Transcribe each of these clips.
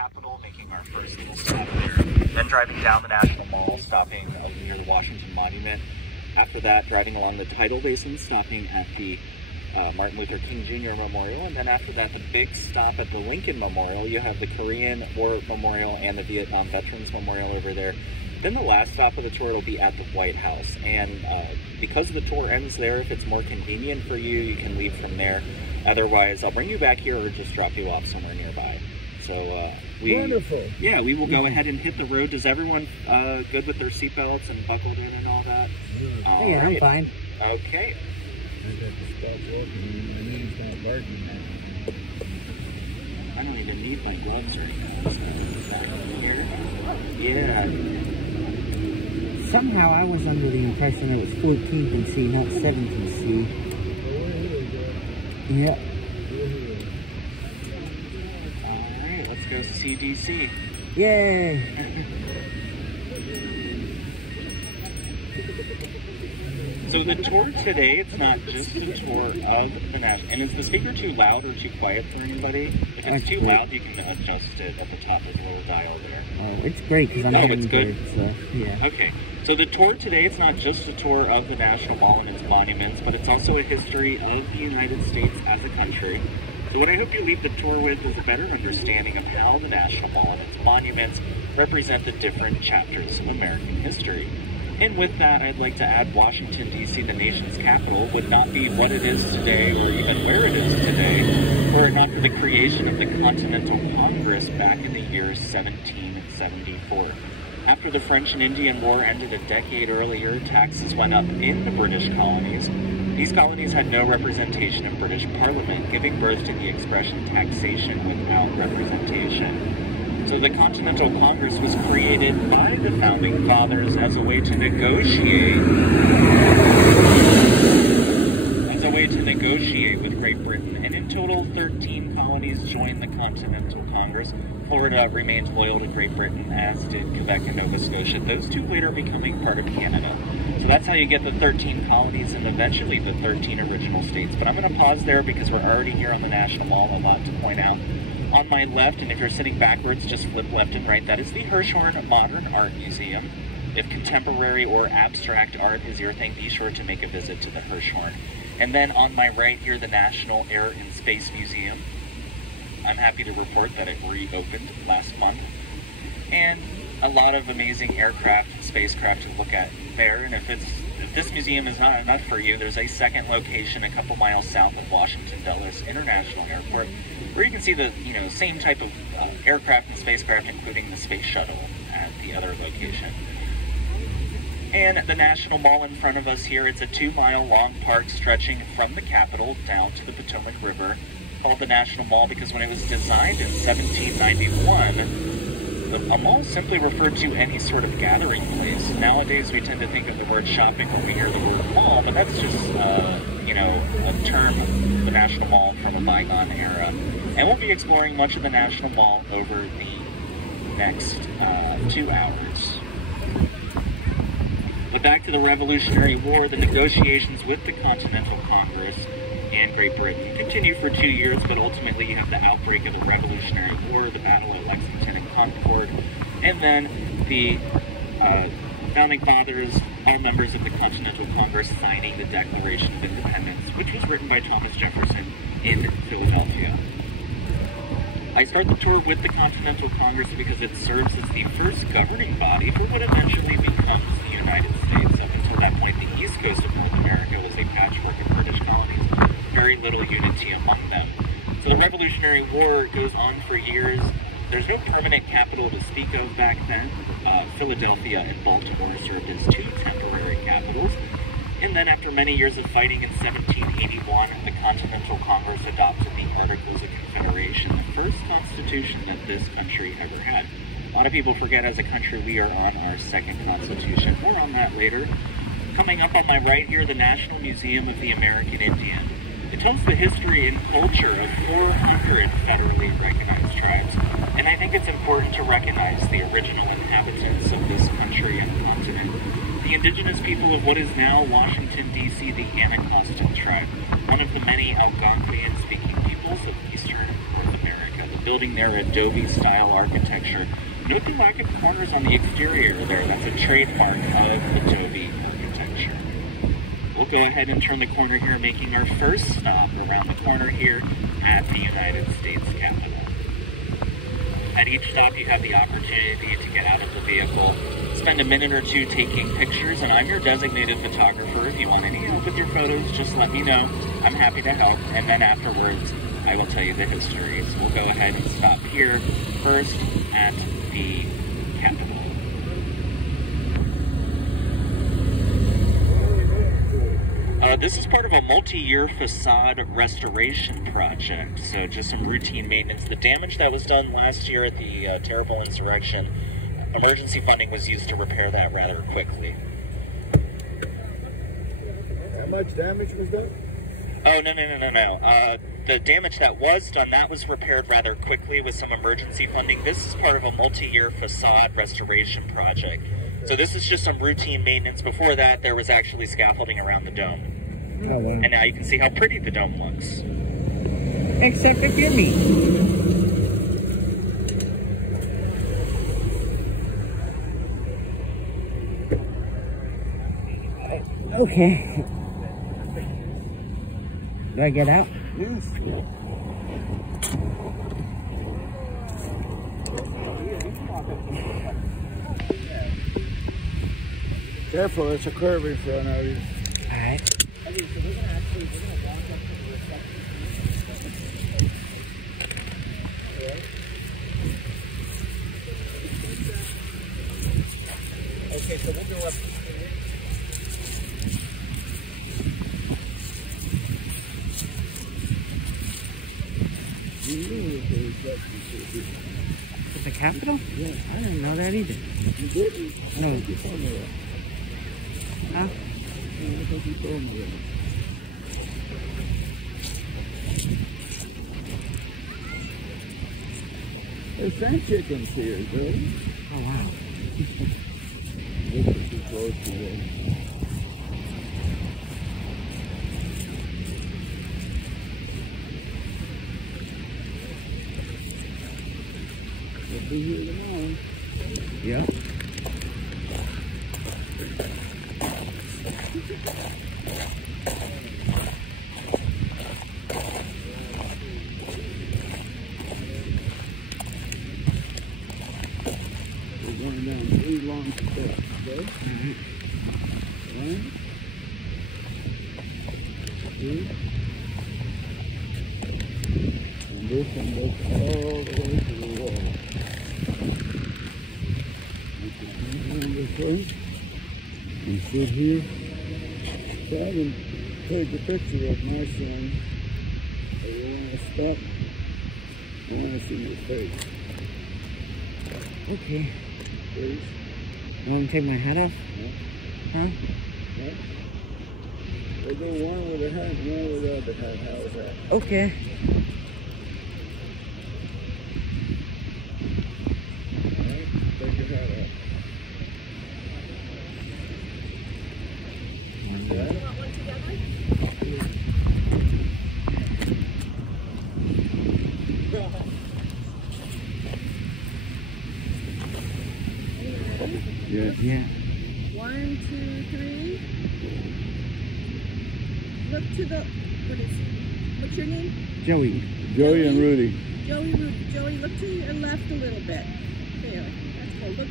Capitol, making our first little stop there. Then driving down the National Mall, stopping near the Washington Monument. After that, driving along the Tidal Basin, stopping at the Martin Luther King Jr. Memorial. And then after that, the big stop at the Lincoln Memorial. You have the Korean War Memorial and the Vietnam Veterans Memorial over there. Then the last stop of the tour will be at the White House. And because the tour ends there, if it's more convenient for you, you can leave from there. Otherwise, I'll bring you back here or just drop you off somewhere nearby. So wonderful. Yeah, we will go ahead and hit the road. Does everyone good with their seatbelts and buckled in and all that? Yeah, right. I'm fine. Okay. I don't even need my gloves right now. Yeah. Somehow I was under the impression it was 14th and C, not 17th C. Yeah. Alright, let's go CDC. Yay! So the tour today, it's not just a tour of the national. And is the speaker too loud or too quiet for anybody? If it's too loud, you can adjust it at the top of the little dial there. Oh, it's great because I'm it's good. So, yeah. Okay. So the tour today, it's not just a tour of the National Mall and its monuments, but it's also a history of the United States as a country. So what I hope you leave the tour with is a better understanding of how the National Mall and its monuments represent the different chapters of American history. And with that, I'd like to add Washington, D.C., the nation's capital, would not be what it is today or even where it is today were it not for the creation of the Continental Congress back in the year 1774. After the French and Indian War ended a decade earlier, taxes went up in the British colonies. These colonies had no representation in British Parliament, giving birth to the expression taxation without representation. So the Continental Congress was created by the Founding Fathers as a way to negotiate with Great Britain. And in total, 13 colonies joined the Continental Congress. Florida remained loyal to Great Britain, as did Quebec and Nova Scotia, those two later becoming part of Canada. So that's how you get the 13 colonies and eventually the 13 original states. But I'm going to pause there because we're already here on the National Mall, a lot to point out. On my left, and if you're sitting backwards, just flip left and right, that is the Hirshhorn Modern Art Museum. If contemporary or abstract art is your thing, be sure to make a visit to the Hirshhorn. And then on my right here, the National Air and Space Museum. I'm happy to report that it reopened last month. And a lot of amazing aircraft and spacecraft to look at there. And if this museum is not enough for you, there's a second location a couple miles south of Washington Dulles International Airport, where you can see the same type of aircraft and spacecraft, including the space shuttle at the other location. And the National Mall in front of us here, it's a 2-mile long park stretching from the Capitol down to the Potomac River, called the National Mall because when it was designed in 1791, a mall simply referred to any sort of gathering place. Nowadays, we tend to think of the word shopping when we hear the word mall, but that's just, a term, the National Mall from a bygone era. And we'll be exploring much of the National Mall over the next 2 hours. But back to the Revolutionary War, the negotiations with the Continental Congress and Great Britain continue for 2 years, but ultimately you have the outbreak of the Revolutionary War, the Battle of Lexington and Concord, and then the Founding Fathers, all members of the Continental Congress, signing the Declaration of Independence, which was written by Thomas Jefferson in Philadelphia. I start the tour with the Continental Congress because it serves as the first governing body for what eventually becomes the United States. Up until that point, the East Coast of North America was a patchwork of British colonies, very little unity among them. So the Revolutionary War goes on for years. There's no permanent capital to speak of back then. Philadelphia and Baltimore served as 2 temporary capitals. And then after many years of fighting in 1781, the Continental Congress adopted the Articles of Confederation, the first constitution that this country ever had. A lot of people forget as a country we are on our 2nd constitution. More on that later. Coming up on my right here, the National Museum of the American Indian. It tells the history and culture of 400 federally recognized tribes. And I think it's important to recognize the original inhabitants of this country and continent. The indigenous people of what is now Washington, D.C., the Anacostan tribe, one of the many Algonquian-speaking peoples of eastern North America, the building their Adobe-style architecture. Note the lack of corners on the exterior there. That's a trademark of Adobe architecture. We'll go ahead and turn the corner here, making our first stop around the corner here at the United States Capitol. At each stop, you have the opportunity to get out of the vehicle, spend a minute or two taking pictures, and I'm your designated photographer. If you want any help with your photos, just let me know. I'm happy to help, and then afterwards, I will tell you the history. So we'll go ahead and stop here first at the Capitol. This is part of a multi-year facade restoration project, so just some routine maintenance. The damage that was done last year at the terrible insurrection, emergency funding was used to repair that rather quickly. How much damage was done? Oh, no. The damage that was done, that was repaired rather quickly with some emergency funding. This is part of a multi-year facade restoration project. So this is just some routine maintenance. Before that, there was actually scaffolding around the dome. Oh, wow. And now you can see how pretty the dome looks. Except if you're me. Okay. Do I get out? Yes. Careful, there's a curve in front of you. Alright. Okay, so we'll go up. Is the Capitol? Yeah. I didn't know that either. You didn't? No. I think you told me that. Huh? I think you told me that. There's sand chickens here, bro. Oh, wow. This is too close to them. We'll be here tomorrow. Yeah. We're going down 3 long steps, okay? One, 2, and this one goes all the way to the wall. On this way, and sit here. So I can take a picture of my son. So you want to stop? I want to see your face. Okay. Please. You want to take my hat off? Yeah. Huh? Yeah. We'll do one with a hat and one without the hat. How's that? Okay. Alright, take your hat off. Got it? Yeah. Yeah. 1, 2, 3. Look to the, what's your name? Joey. Joey and Rudy. Joey, look to your left a little bit. There, that's cool. Look,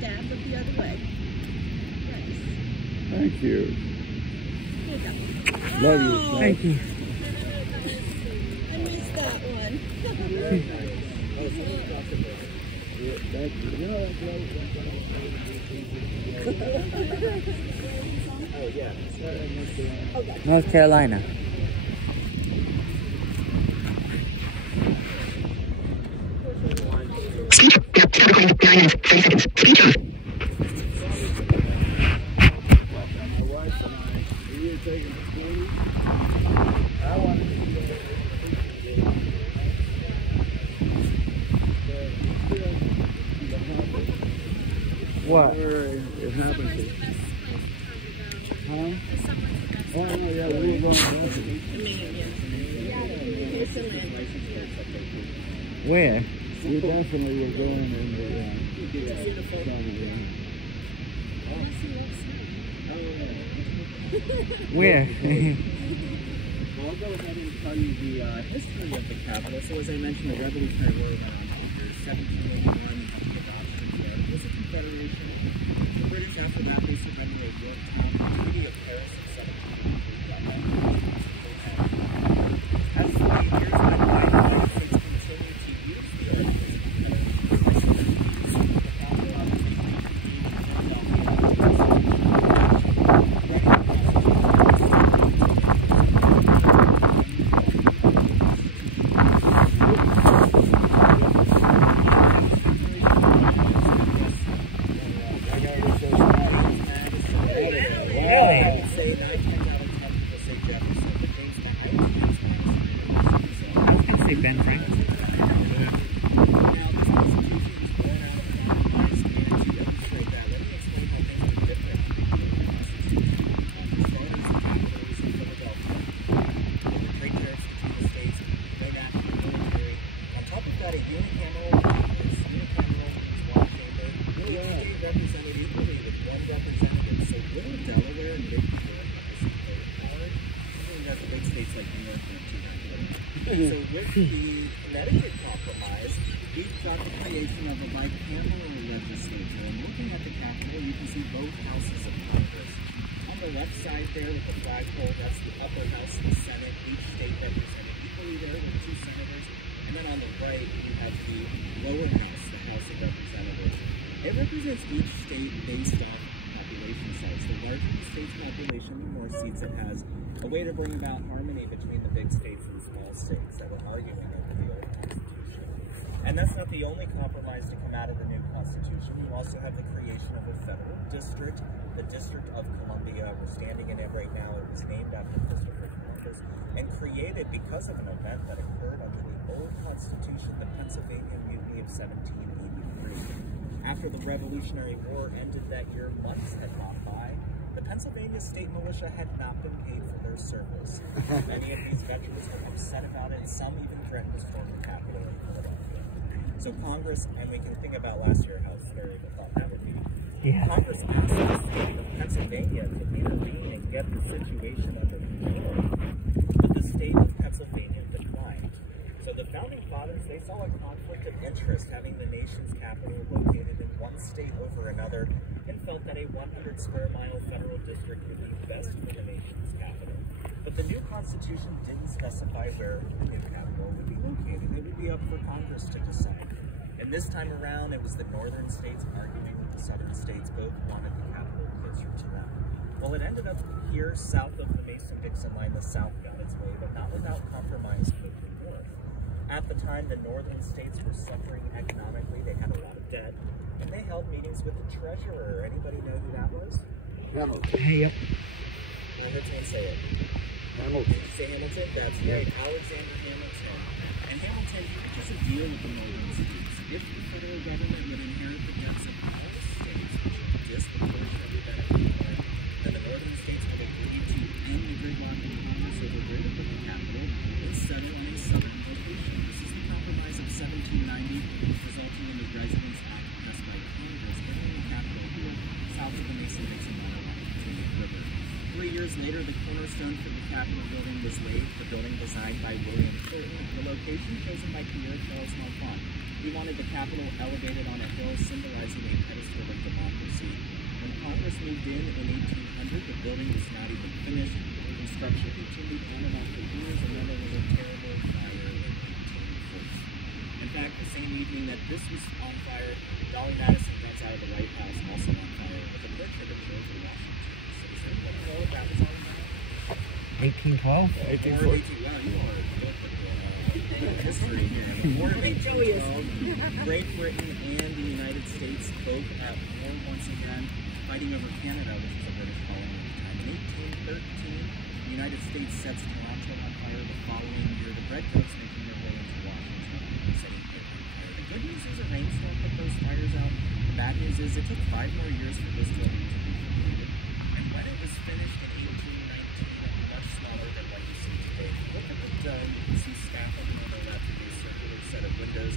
Dad, look the other way. Nice. Thank you. There you go. Love you. Oh, Thank you. I missed that one. North Carolina. What? It happened to you. Huh? Oh, no, yeah, we were going to Where? You definitely will go in and Where? Well, I'll go ahead and tell you the history of the capital. So as I mentioned, the Revolutionary War went on after 1781, the adoption of it was a confederation. The British after that, they surrendered at Yorktown, the Treaty of Paris in 1783. As the years went by, the United States continued to use the Articles of Confederation. The capital obviously Ben Franklin. Now, this constitution was born out of a compromise, and to illustrate that, let me explain how things were different in the Constitution. For starters, the capital was in Philadelphia. The trade tariffs between the states, no national military. On top of that, a unicameral Congress. Unicameral means one chamber. Each state represented equally with one representative. So little Delaware and Big New York have this third power. Even has big states like New York and so with the Connecticut Compromise, we got the creation of a bicameral legislature. And looking at the Capitol, you can see both houses of Congress. On the left side there with the flagpole, that's the upper house of the Senate. Each state represented equally there with 2 senators. And then on the right, you have the lower house, the House of Representatives. It represents each state based on population size. The larger the state's population, the more seats it has. A way to bring about harmony between the big states and the small states that were arguing over the old Constitution. And that's not the only compromise to come out of the new Constitution. You also have the creation of a federal district, the District of Columbia. We're standing in it right now. It was named after Christopher Columbus and created because of an event that occurred under the old Constitution, the Pennsylvania Mutiny of 1783. After the Revolutionary War ended that year, months had gone by. The Pennsylvania State Militia had not been paid for their service. Many of these veterans were upset about it, and some even threatened to storm the Capitol in Philadelphia. So Congress, and we can think about last year how scary the thought that would be. Yeah. Congress asked the state of Pennsylvania to intervene and get the situation under control, but the state of Pennsylvania declined. So the founding fathers, they saw a conflict of interest having the nation's capital located in one state over another, and felt that a 100 square mile federal district would be best for the nation's capital. But the new Constitution didn't specify where the new capital would be located. It would be up for Congress to decide. And this time around, it was the northern states arguing with the southern states. Both wanted the capital closer to them. Well, it ended up here south of the Mason-Dixon line. The South got its way, but not without compromise with the North. At the time, the northern states were suffering economically. They had a lot of debt. And they held meetings with the treasurer. Anybody know who that was? Hamilton. Hey, yep. Well, let's say it. Hamilton. Say Hamilton? That's right. Alexander Hamilton. And Hamilton reaches a deal with the northern states. If the federal government would inherit the debts of all the states, which would disproportionately benefit the North, then the northern states have agreed to end the gridlock in Congress over where to put the capital and settle on a southern location. This is the Compromise of 1790, resulting in the Residence Act passed by Congress, bringing the capital here south of the Mason-Dixon line along the Potomac River. 3 years later, the cornerstone for the Capitol building was laid, the building designed by William Clinton, the location chosen by Pierre Charles Marquand. He wanted the Capitol elevated on a hill, symbolizing a pedestal of democracy. When Congress moved in 1800, the building was not even finished. Construction continued on and off for years, and then there was a terrible fire in 1840. In fact, the same evening that this was on fire, Dolly Madison runs out of the White House, also on fire, with a picture of George Washington. So does anybody know what that was all about? 1812? 1840. War of 1812. Wow, you are good with history here. The War of 1812, Great Britain and the United States both at war once again, fighting over Canada, which was a British colony at the time. In 1813, the United States sets Toronto on fire. The following year, the redcoats making their way into Washington, setting it on fire. The good news is a rainstorm put those fires out. The bad news is it took 5 more years for this building to be completed. And when it was finished in 1819, much smaller than what you see today. Look at the dome. You can see scaffolding on the left with a circular set of windows.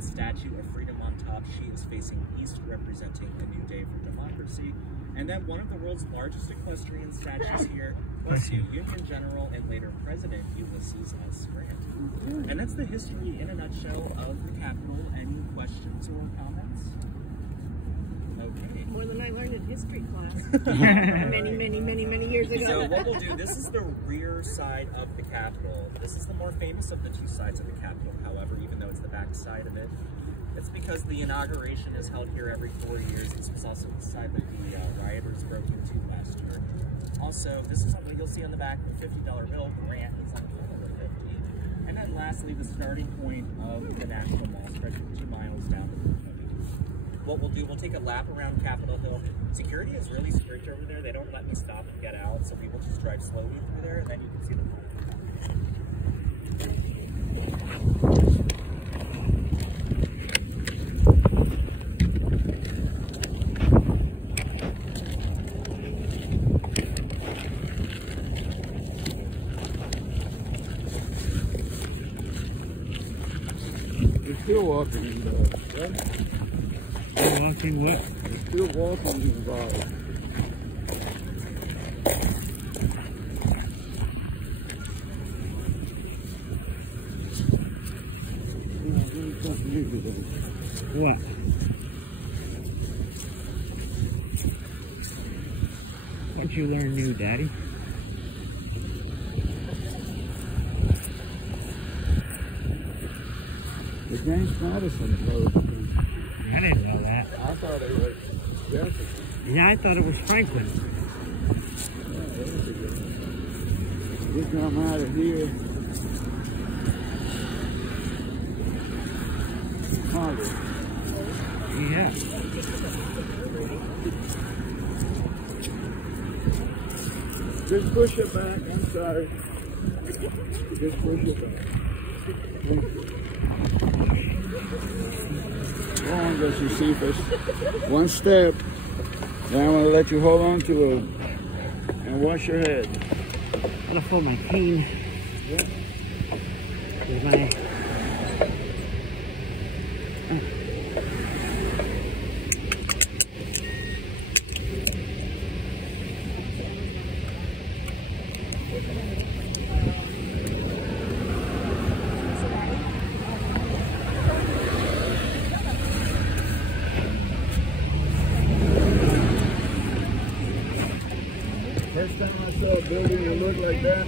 a statue of freedom on top. She is facing east, representing a new day for democracy. And then one of the world's largest equestrian statues here was to Union General and later President Ulysses S. Grant. And that's the history in a nutshell of the Capitol. Any questions or comments? Okay. More than I learned in history class many years ago. So what we'll do, this is the rear side of the Capitol. This is the more famous of the two sides of the Capitol, however, even though it's the back side of it. It's because the inauguration is held here every 4 years. This was also the side that the rioters broke into last year. Also, this is something you'll see on the back of the $50 bill. Grant is on the 50. And then lastly, the starting point of the National Mall, stretching 2 miles down the road. What we'll do, we'll take a lap around Capitol Hill. Security is really strict over there. They don't let me stop and get out, so we will just drive slowly through there, and then you can see the mall. We're still walking, right? Still walking what? We're still walking involved. What? What'd you learn new, Daddy? The James Madison Road. I didn't know that. I thought it was Jefferson. Yeah, I thought it was Franklin. We come out of here. Congress. Yeah. Just push it back. I'm sorry. Just push it back. Go on, Josephus. One step. Then I'm going to let you hold on to it and wash your head. I'm gonna fold my cane. Yeah. With my... First time I saw a building that looked like that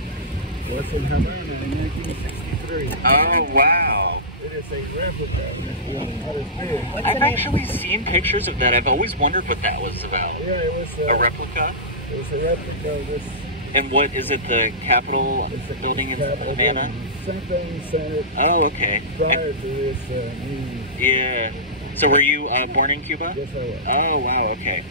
was in Havana in 1963. Oh, wow. It is a replica of this building. That is big. I've actually seen pictures of that. I've always wondered what that was about. Yeah, it was A replica? It was a replica of this. And what is it, the Capitol building in Capitol Havana? building. Same thing in Senate Oh, okay. prior to this meeting. Yeah. So were you born in Cuba? Yes, I was. Oh, wow, okay.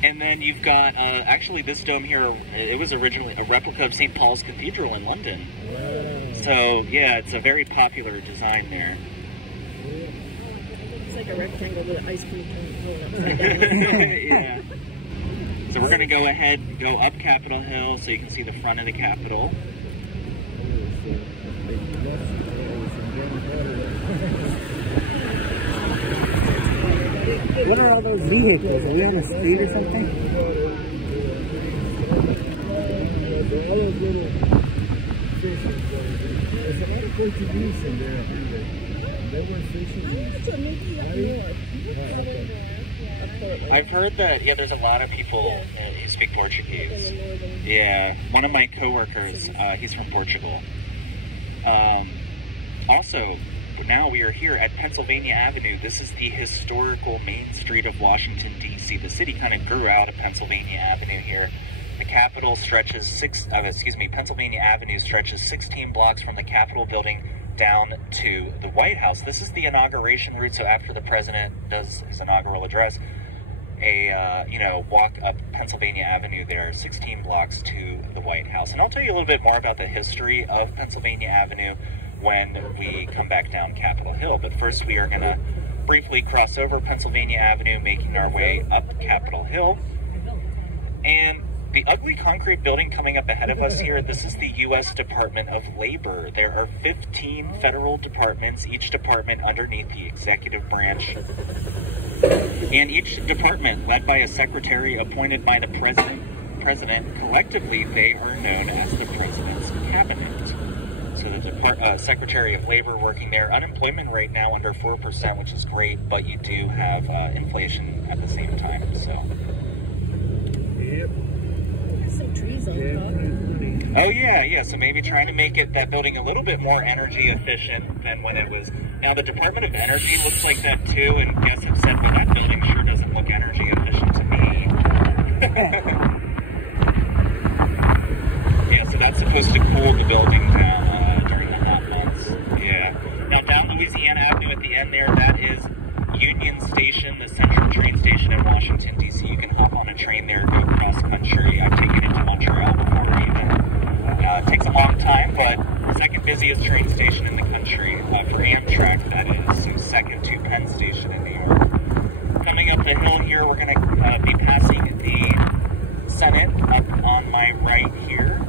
And then you've got, actually this dome here, it was originally a replica of St. Paul's Cathedral in London. Yeah. So, yeah, it's a very popular design there. It's like a rectangle with an ice cream cone upside down. Yeah. So we're going to go ahead, go up Capitol Hill so you can see the front of the Capitol. What are all those vehicles? Are we on the street or something? There's a lot of Portuguese in there. They were fishing. That's a Mickey up north. I've heard that, yeah, there's a lot of people who speak Portuguese. Yeah, one of my coworkers, he's from Portugal. Also, now we are here at Pennsylvania Avenue. This is the historical main street of Washington, D.C. The city kind of grew out of Pennsylvania Avenue here. The Capitol stretches Pennsylvania Avenue stretches 16 blocks from the Capitol building down to the White House. This is the inauguration route, so after the president does his inaugural address, walk up Pennsylvania Avenue there, 16 blocks to the White House. And I'll tell you a little bit more about the history of Pennsylvania Avenue when we come back down Capitol Hill. But first we are going to briefly cross over Pennsylvania Avenue, making our way up Capitol Hill. And The ugly concrete building coming up ahead of us here, this is the U.S. Department of Labor. There are 15 federal departments, each department underneath the executive branch. And each department led by a secretary appointed by the president. Collectively, they are known as the President's Cabinet. So the Secretary of Labor working there. Unemployment rate now under 4%, which is great, but you do have inflation at the same time. So. Yep. There's some trees on top. Oh yeah. So maybe trying to make that building a little bit more energy efficient than when it was. Now the Department of Energy looks like that too, and guests have said, well, that building sure doesn't look energy efficient to me. Yeah, so that's supposed to cool the building down during the hot months. Yeah. Now down Louisiana Avenue at the end there, that is Union Station, the central train station in Washington, D.C. You can hop on a train there, go cross country. I've taken it to Montreal before even. It takes a long time, but second busiest train station in the country, for Amtrak that is, so second to Penn Station in New York. Coming up the hill here, we're going to be passing the Senate up on my right here,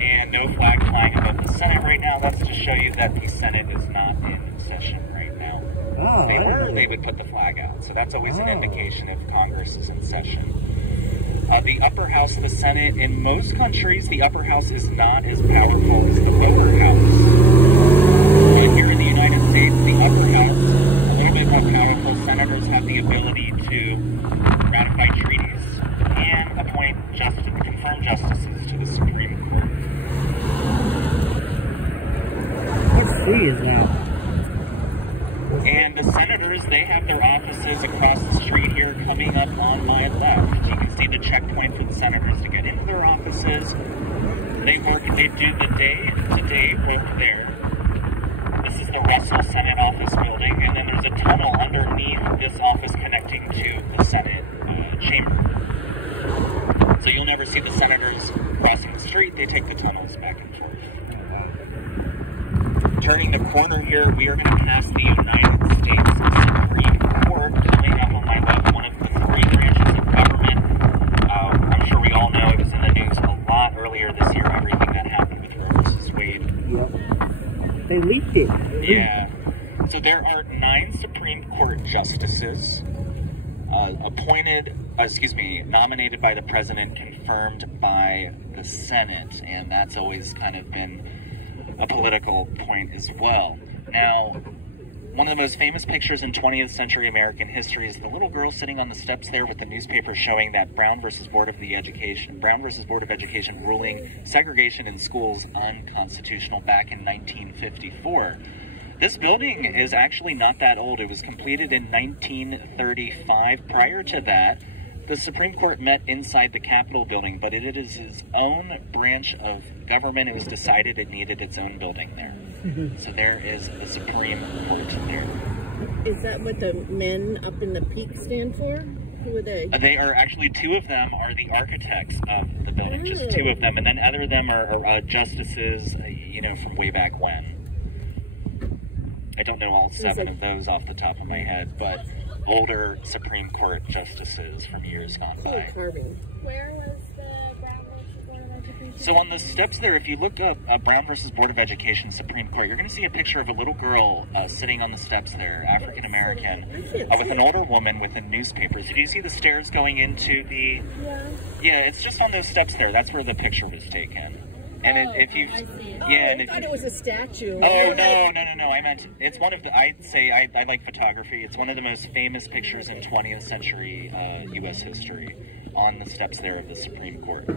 and no flag flying above the Senate right now. That's to show you that the Senate is not in session right now. Oh, If they were, they would put the flag out, so that's always an indication if Congress is in session. The upper house of the Senate, in most countries, the upper house is not as powerful as the lower house. But here in the United States, the upper house, a little bit more powerful. Senators have the ability to ratify treaties and appoint confirm justices to the Supreme Court. What tree is that? And the senators, they have their offices across the street here coming up on my left. You can see the checkpoint for the senators to get into their offices. They do the day work there. This is the Russell Senate office building, and then there's a tunnel underneath this office connecting to the Senate chamber. So you'll never see the senators crossing the street. They take the tunnels back and forth. Turning the corner here, we are going to pass the United States Supreme Court coming up on my left, one of the three branches of government. I'm sure we all know it was in the news a lot earlier this year, everything that happened with Roe versus Wade. Yep. They leaked it. Yeah. So there are 9 Supreme Court justices nominated by the president, confirmed by the Senate, and that's always kind of been a political point as well. Now, one of the most famous pictures in 20th century American history is the little girl sitting on the steps there with the newspaper showing that Brown versus Board of Education ruling segregation in schools unconstitutional back in 1954. This building is actually not that old. It was completed in 1935. Prior to that, the Supreme Court met inside the Capitol building, but it is its own branch of government. It was decided it needed its own building there. So there is the Supreme Court there. Is that what the men up in the peak stand for? Who are they? They are actually, 2 of them are the architects of the building, just 2 of them. And then other of them are justices, from way back when. I don't know all 7 of those off the top of my head, but older Supreme Court justices from years gone by. Carving. Where was the Brown versus Board of Education? So on the steps there, if you look up Brown versus Board of Education Supreme Court, you're going to see a picture of a little girl sitting on the steps there, African American, with an older woman with a newspaper. So do you see the stairs going into the... Yeah, it's just on those steps there. That's where the picture was taken. And if you... I see it. Yeah, I thought it was a statue. Oh, no. I meant, it's one of the, I'd say, I like photography. It's one of the most famous pictures in 20th century U.S. history on the steps there of the Supreme Court.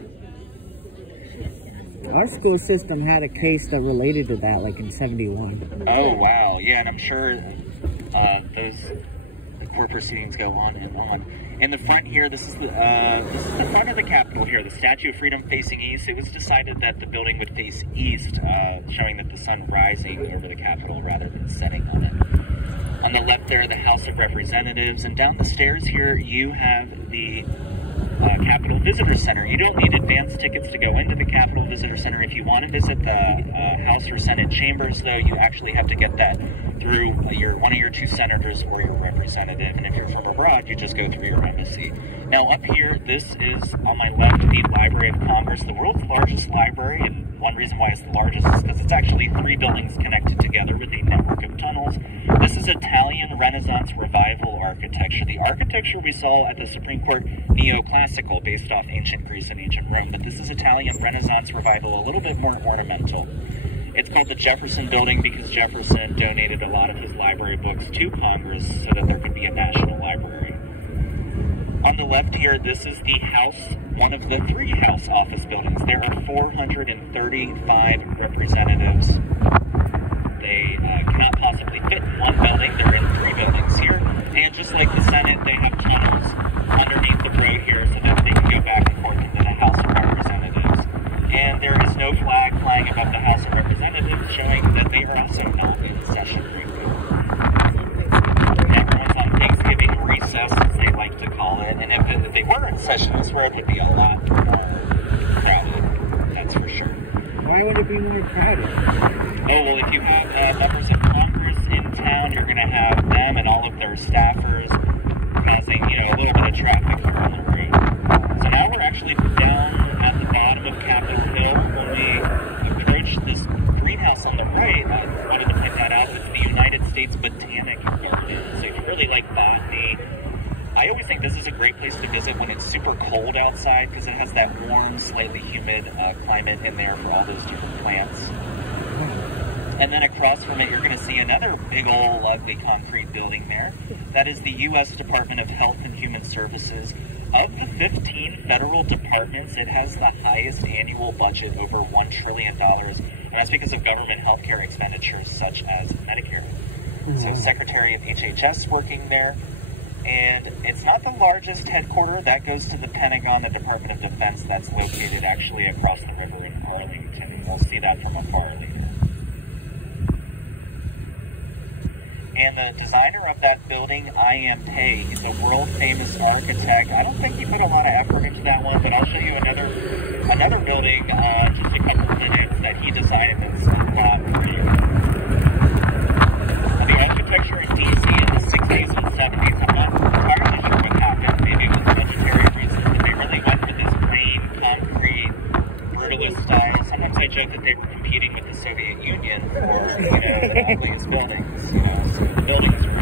Our school system had a case that related to that, like in 71. Oh, wow. Yeah, and I'm sure the court proceedings go on and on. In the front here, this is the front of the Capitol here, the Statue of Freedom facing east. It was decided that the building would face east, showing that the sun rising over the Capitol rather than setting on it. On the left there, the House of Representatives, and down the stairs here, you have the Capitol Visitor Center. You don't need advance tickets to go into the Capitol Visitor Center. If you want to visit the House or Senate chambers, though, you actually have to get that through one of your two senators or your representative. And if you're from abroad, you just go through your embassy. Now, up here, this is, on my left, the Library of Congress, the world's largest library. And one reason why it's the largest is because it's actually 3 buildings connected together with a network of tunnels. This is Italian Renaissance Revival architecture. The architecture we saw at the Supreme Court, neoclassical, based off ancient Greece and ancient Rome. But this is Italian Renaissance Revival, a little bit more ornamental. It's called the Jefferson Building because Jefferson donated a lot of his library books to Congress so that there could be a national library. On the left here, this is the House, one of the 3 House office buildings. There are 435 representatives. They cannot possibly fit in one building. They're in 3 buildings here. And just like the Senate, they have tunnels underneath the road here so that they can go back and forth into the House of Representatives. And there is no flag flying above the House of Representatives, showing that they are also not in session right now. Everyone's on Thanksgiving recess, as they like to call it. And if they were in session, this road would be a lot more crowded, that's for sure. Why would it be more crowded? Oh, well, if you have members of Congress in town, you're going to have them and all of their staffers causing, a little bit of traffic here on the road. So now we're actually down at the bottom of Capitol Hill. When we approach this greenhouse on the right, I wanted to point that out. It's the United States Botanic Garden. So if you really like botany, I always think this is a great place to visit when it's super cold outside because it has that warm, slightly humid climate in there for all those different plants. And then across from it, you're going to see another big old ugly concrete building there. That is the U.S. Department of Health and Human Services. Of the 15 federal departments, it has the highest annual budget, over $1 trillion. And that's because of government healthcare expenditures such as Medicare. So Secretary of HHS working there. And it's not the largest headquarters. That goes to the Pentagon, the Department of Defense. That's located actually across the river in Arlington. And we'll see that from afar later. And the designer of that building, I.M. Pei, he's a world-famous architect. I don't think he put a lot of effort into that one, but I'll show you another building just a couple of minutes that he designed, and it's a lot prettier. The architecture is easy in the 60s and 70s. I'm not entirely sure what happened. Maybe it was budgetary reasons, but they really went for this green, concrete, brutalist style. Sometimes I joke that they were competing with the Soviet Union for, the ugliest buildings, So the buildings are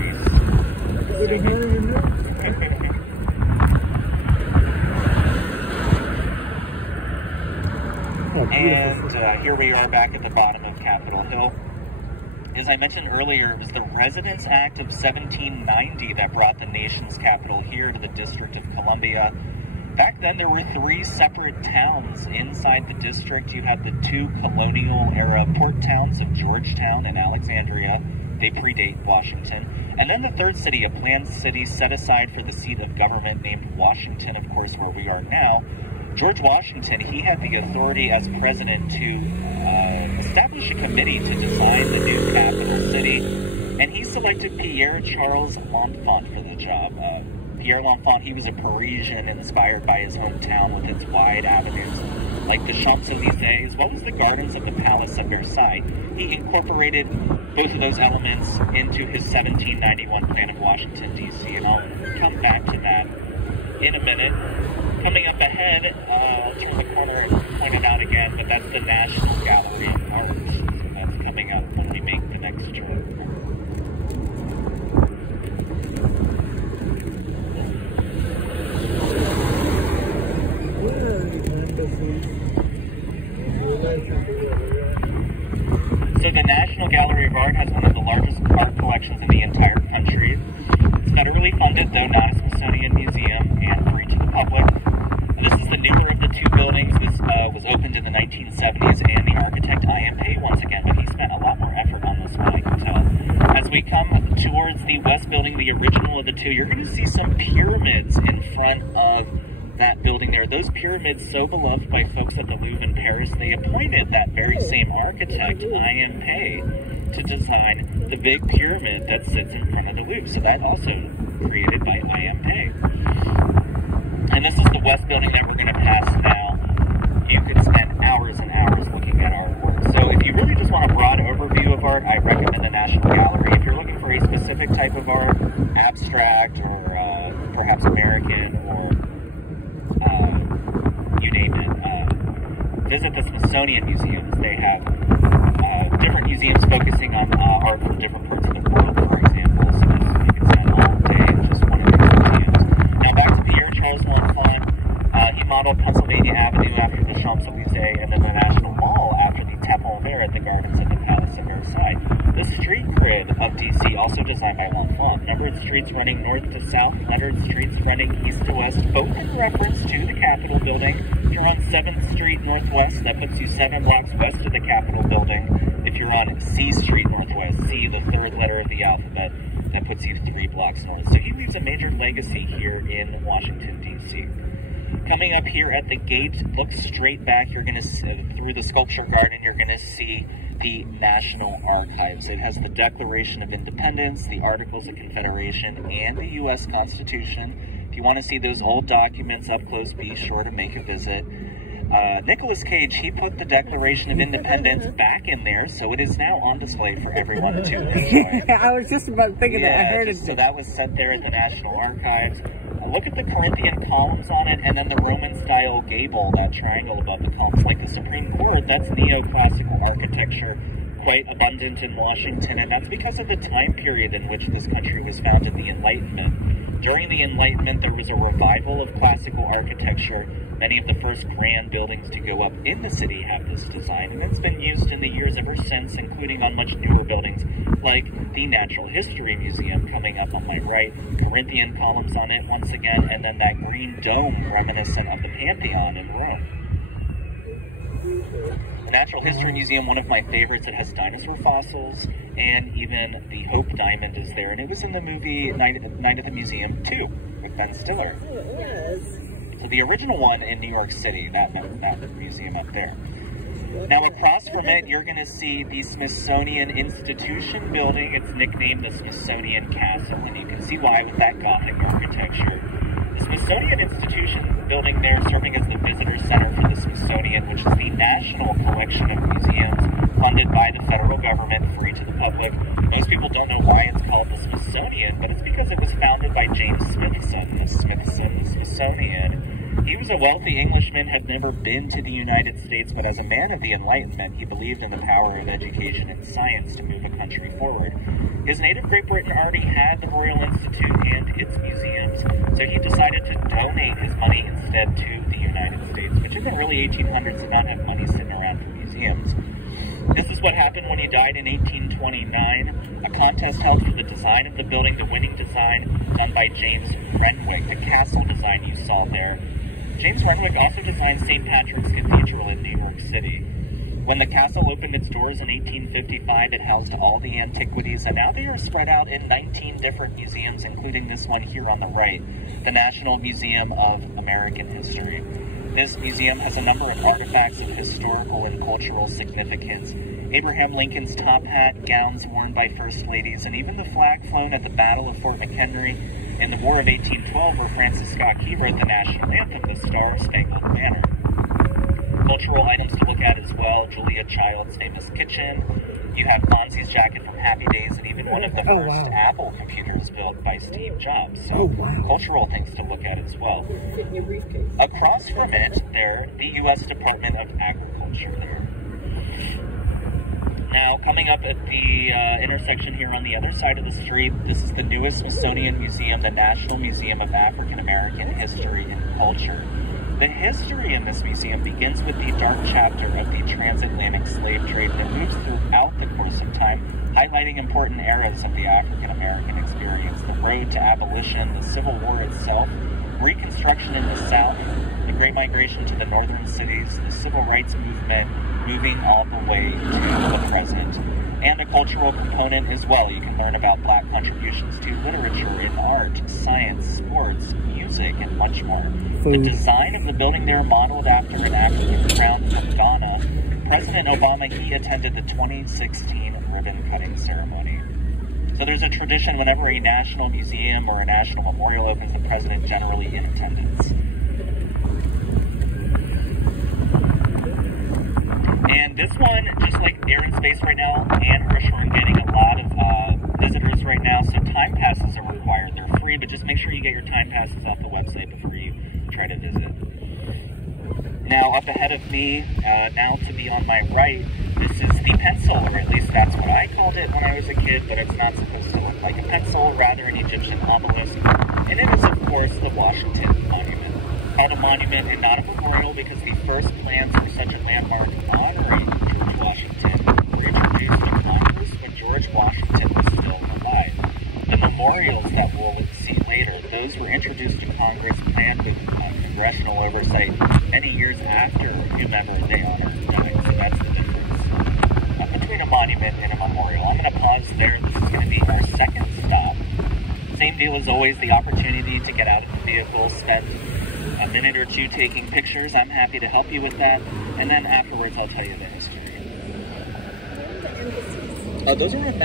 And here we are back at the bottom of Capitol Hill. As I mentioned earlier, it was the Residence Act of 1790 that brought the nation's capital here to the District of Columbia. Back then, there were 3 separate towns inside the district. You had the 2 colonial-era port towns of Georgetown and Alexandria. They predate Washington. And then the 3rd city, a planned city set aside for the seat of government named Washington, of course, where we are now. George Washington, he had the authority as president to establish a committee to design the new capital city. And he selected Pierre Charles L'Enfant for the job. Pierre L'Enfant, he was a Parisian inspired by his hometown with its wide avenues like the Champs-Élysées, as well as the gardens of the Palace of Versailles. He incorporated both of those elements into his 1791 plan of Washington, D.C., and I'll come back to that in a minute. Coming up ahead, I'll turn the corner and point it out again, but that's the National Gallery of Art. So that's coming up when we make the next turn. So the National Gallery of Art has one of the largest art collections in the entire country. It's federally funded, though not a Smithsonian museum, and free to the public. And this is the newer of the 2 buildings. This was opened in the 1970s, and the architect I.M. Pei once again, but he spent a lot more effort on this one, I can tell. As we come towards the west building, the original of the 2, you're going to see some pyramids in front of that building there. Those pyramids, so beloved by folks at the Louvre in Paris, they appointed that very same architect, I.M. Pei, to design the big pyramid that sits in front of the Louvre. So that also created by I.M. Pei. And this is the west building that we're going to pass now. You could spend hours and hours looking at overview of art, I recommend the National Gallery. If you're looking for a specific type of art, abstract or perhaps American or you name it, visit the Smithsonian museums. They have different museums focusing on art from different parts of the world, for example. So you can spend all day in just one of these museums. Now back to the year, Charles L'Enfant. He modeled Pennsylvania Avenue after the Champs-Élysées, and then the National Mall after the Temple Vert at the Gardens of the Palace at Versailles. The street grid of D.C., also designed by L'Enfant. Numbered streets running north to south, lettered streets running east to west, both in reference to the Capitol building. If you're on 7th Street Northwest, that puts you 7 blocks west of the Capitol building. If you're on C Street Northwest, C, the third letter of the alphabet, that puts you 3 blocks north. So he leaves a major legacy here in Washington, D.C. Coming up here at the gate, look straight back. You're going to see, through the sculpture garden, you're going to see the National Archives. It has the Declaration of Independence, the Articles of Confederation, and the U.S. Constitution. If you want to see those old documents up close, be sure to make a visit. Nicolas Cage, he put the Declaration of Independence back in there, so it is now on display for everyone to enjoy. I was just about thinking that. I heard it. So that was set there at the National Archives. Look at the Corinthian columns on it, and then the Roman-style gable, that triangle above the columns, like the Supreme Court. That's neoclassical architecture, quite abundant in Washington, and that's because of the time period in which this country was founded, the Enlightenment. During the Enlightenment, there was a revival of classical architecture. Many of the first grand buildings to go up in the city have this design, and it's been used in the years ever since, including on much newer buildings like the Natural History Museum coming up on my right, Corinthian columns on it once again, and then that green dome reminiscent of the Pantheon in Rome. The Natural History Museum, one of my favorites. It has dinosaur fossils, and even the Hope Diamond is there, and it was in the movie Night at the Museum 2 with Ben Stiller. Oh, it was. So the original one in New York City, that museum up there. Now across from it, you're going to see the Smithsonian Institution building. It's nicknamed the Smithsonian Castle, and you can see why with that Gothic architecture. The Smithsonian Institution building there serving as the visitor center for the Smithsonian, which is the national collection of museums funded by the federal government, free to the public. Most people don't know why it's called the Smithsonian, but it's because it was founded by James Smithson, the Smithsonian. He was a wealthy Englishman, had never been to the United States, but as a man of the Enlightenment, he believed in the power of education and science to move a country forward. His native Great Britain already had the Royal Institute and its museums, so he decided to donate his money instead to the United States, which in the early 1800s did not have money sitting around for museums. This is what happened when he died in 1829. A contest held for the design of the building, the winning design done by James Renwick, the castle design you saw there. James Renwick also designed St. Patrick's Cathedral in New York City. When the castle opened its doors in 1855, it housed all the antiquities, and now they are spread out in 19 different museums, including this one here on the right, the National Museum of American History. This museum has a number of artifacts of historical and cultural significance. Abraham Lincoln's top hat, gowns worn by first ladies, and even the flag flown at the Battle of Fort McHenry in the War of 1812, where Francis Scott Key wrote the national anthem, the Star-Spangled Banner. Cultural items to look at as well, Julia Child's famous kitchen. You have Fonzie's jacket from Happy Days, and even one of the first Apple computers built by Steve Jobs. So cultural things to look at as well. Across from it, there, the U.S. Department of Agriculture there. Now, coming up at the intersection here on the other side of the street, this is the newest Smithsonian Museum, the National Museum of African American History and Culture. The history in this museum begins with the dark chapter of the transatlantic slave trade that moves throughout the course of time, highlighting important eras of the African American experience, the road to abolition, the Civil War itself, Reconstruction in the South, the Great Migration to the northern cities, the Civil Rights Movement, moving all the way to the present, and a cultural component as well. You can learn about Black contributions to literature, in art, science, sports, music, and much more. The design of the building there modeled after an African crown from Ghana. President Obama, he attended the 2016 ribbon-cutting ceremony. So there's a tradition whenever a national museum or a national memorial opens, the president generally in attendance. And this one, just like Air and Space right now and Hirshhorn getting a lot of visitors right now, so time passes are required. They're free, but just make sure you get your time passes off the website before you try to visit. Now, up ahead of me, now to be on my right, this is the pencil, or at least that's what I called it when I was a kid, but it's not supposed to look like a pencil, rather an Egyptian obelisk. And it is, of course, the Washington Monument. Called a monument and not a memorial because the first plans for such a landmark honoring George Washington were introduced to Congress when George Washington was still alive. The memorials that we'll see later, those were introduced to Congress, planned with congressional oversight many years after whomever they honored died. So that's the difference between a monument and a memorial. I'm going to pause there. This is going to be our second stop. Same deal as always, the opportunity to get out of the vehicle, spend a minute or two taking pictures. I'm happy to help you with that. And then afterwards, I'll tell you the history. Those are in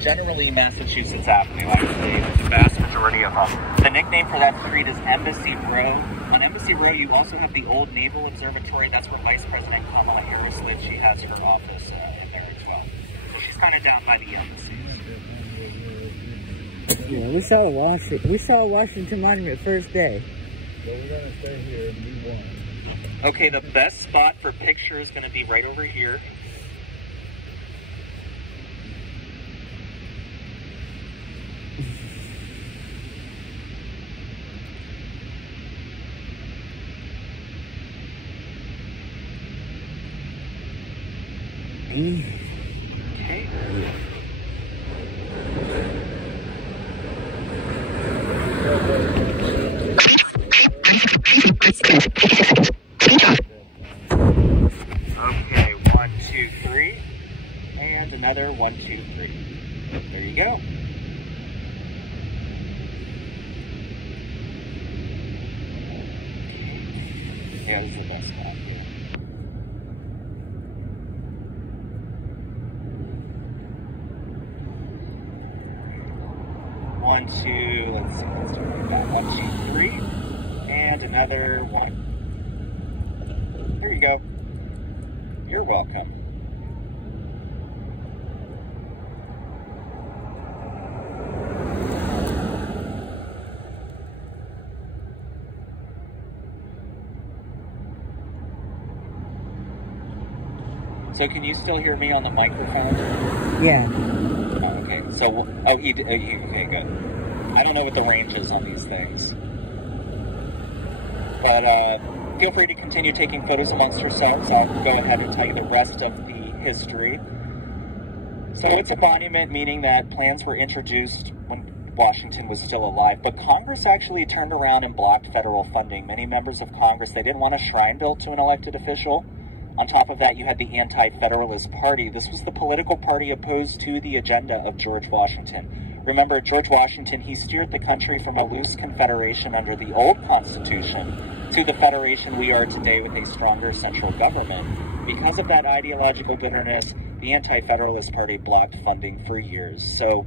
generally Massachusetts Avenue, I would say, the vast majority of them. The nickname for that street is Embassy Row. On Embassy Row, you also have the Old Naval Observatory. That's where Vice President Kamala Harris lives. She has her office in there as well. So she's kind of down by the embassy. Yeah, we saw Washington Monument first day. So we're going to stay here and move on. Okay, the best spot for picture is going to be right over here. Okay. Okay, 1, 2, 3. And another 1, 2, 3. There you go. Yeah, this is the best spot here. One, two, let's see, let's do that. 1, 2, 3. And another 1. There you go. You're welcome. So can you still hear me on the microphone? Yeah. Oh, okay. So, okay, good. I don't know what the range is on these things. But feel free to continue taking photos amongst yourselves. I'll go ahead and tell you the rest of the history. So it's a monument, meaning that plans were introduced when Washington was still alive, but Congress actually turned around and blocked federal funding. Many members of Congress, they didn't want a shrine built to an elected official. On top of that, you had the Anti-Federalist Party. This was the political party opposed to the agenda of George Washington. Remember, George Washington, he steered the country from a loose confederation under the old Constitution to the federation we are today with a stronger central government. Because of that ideological bitterness, the Anti-Federalist Party blocked funding for years. So,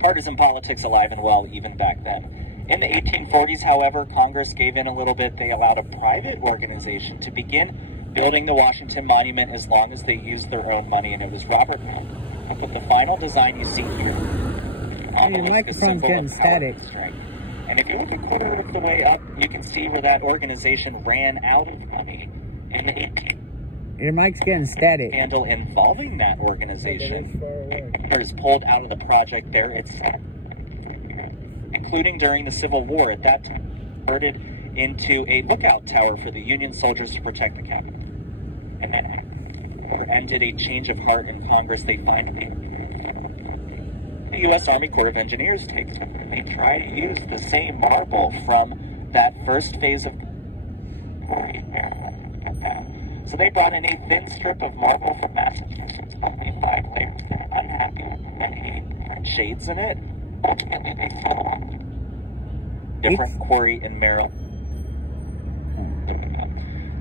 partisan politics alive and well even back then. In the 1840s, however, Congress gave in a little bit. They allowed a private organization to begin building the Washington Monument as long as they used their own money, and it was Robert who put the final design you see here. Your microphone's getting static. And if you look a quarter of the way up, you can see where that organization ran out of money in the 1840s. Your mic's getting static. Scandal involving that organization was pulled out of the project there itself, including during the Civil War. At that time, converted into a lookout tower for the Union soldiers to protect the Capitol. And then ended a change of heart in Congress. They finally, the U.S. Army Corps of Engineers takes it. They try to use the same marble from that first phase of. So they brought in a thin strip of marble from Massachusetts, only 5 layers. They're unhappy with many different shades in it. Ultimately, they found different quarry in Maryland.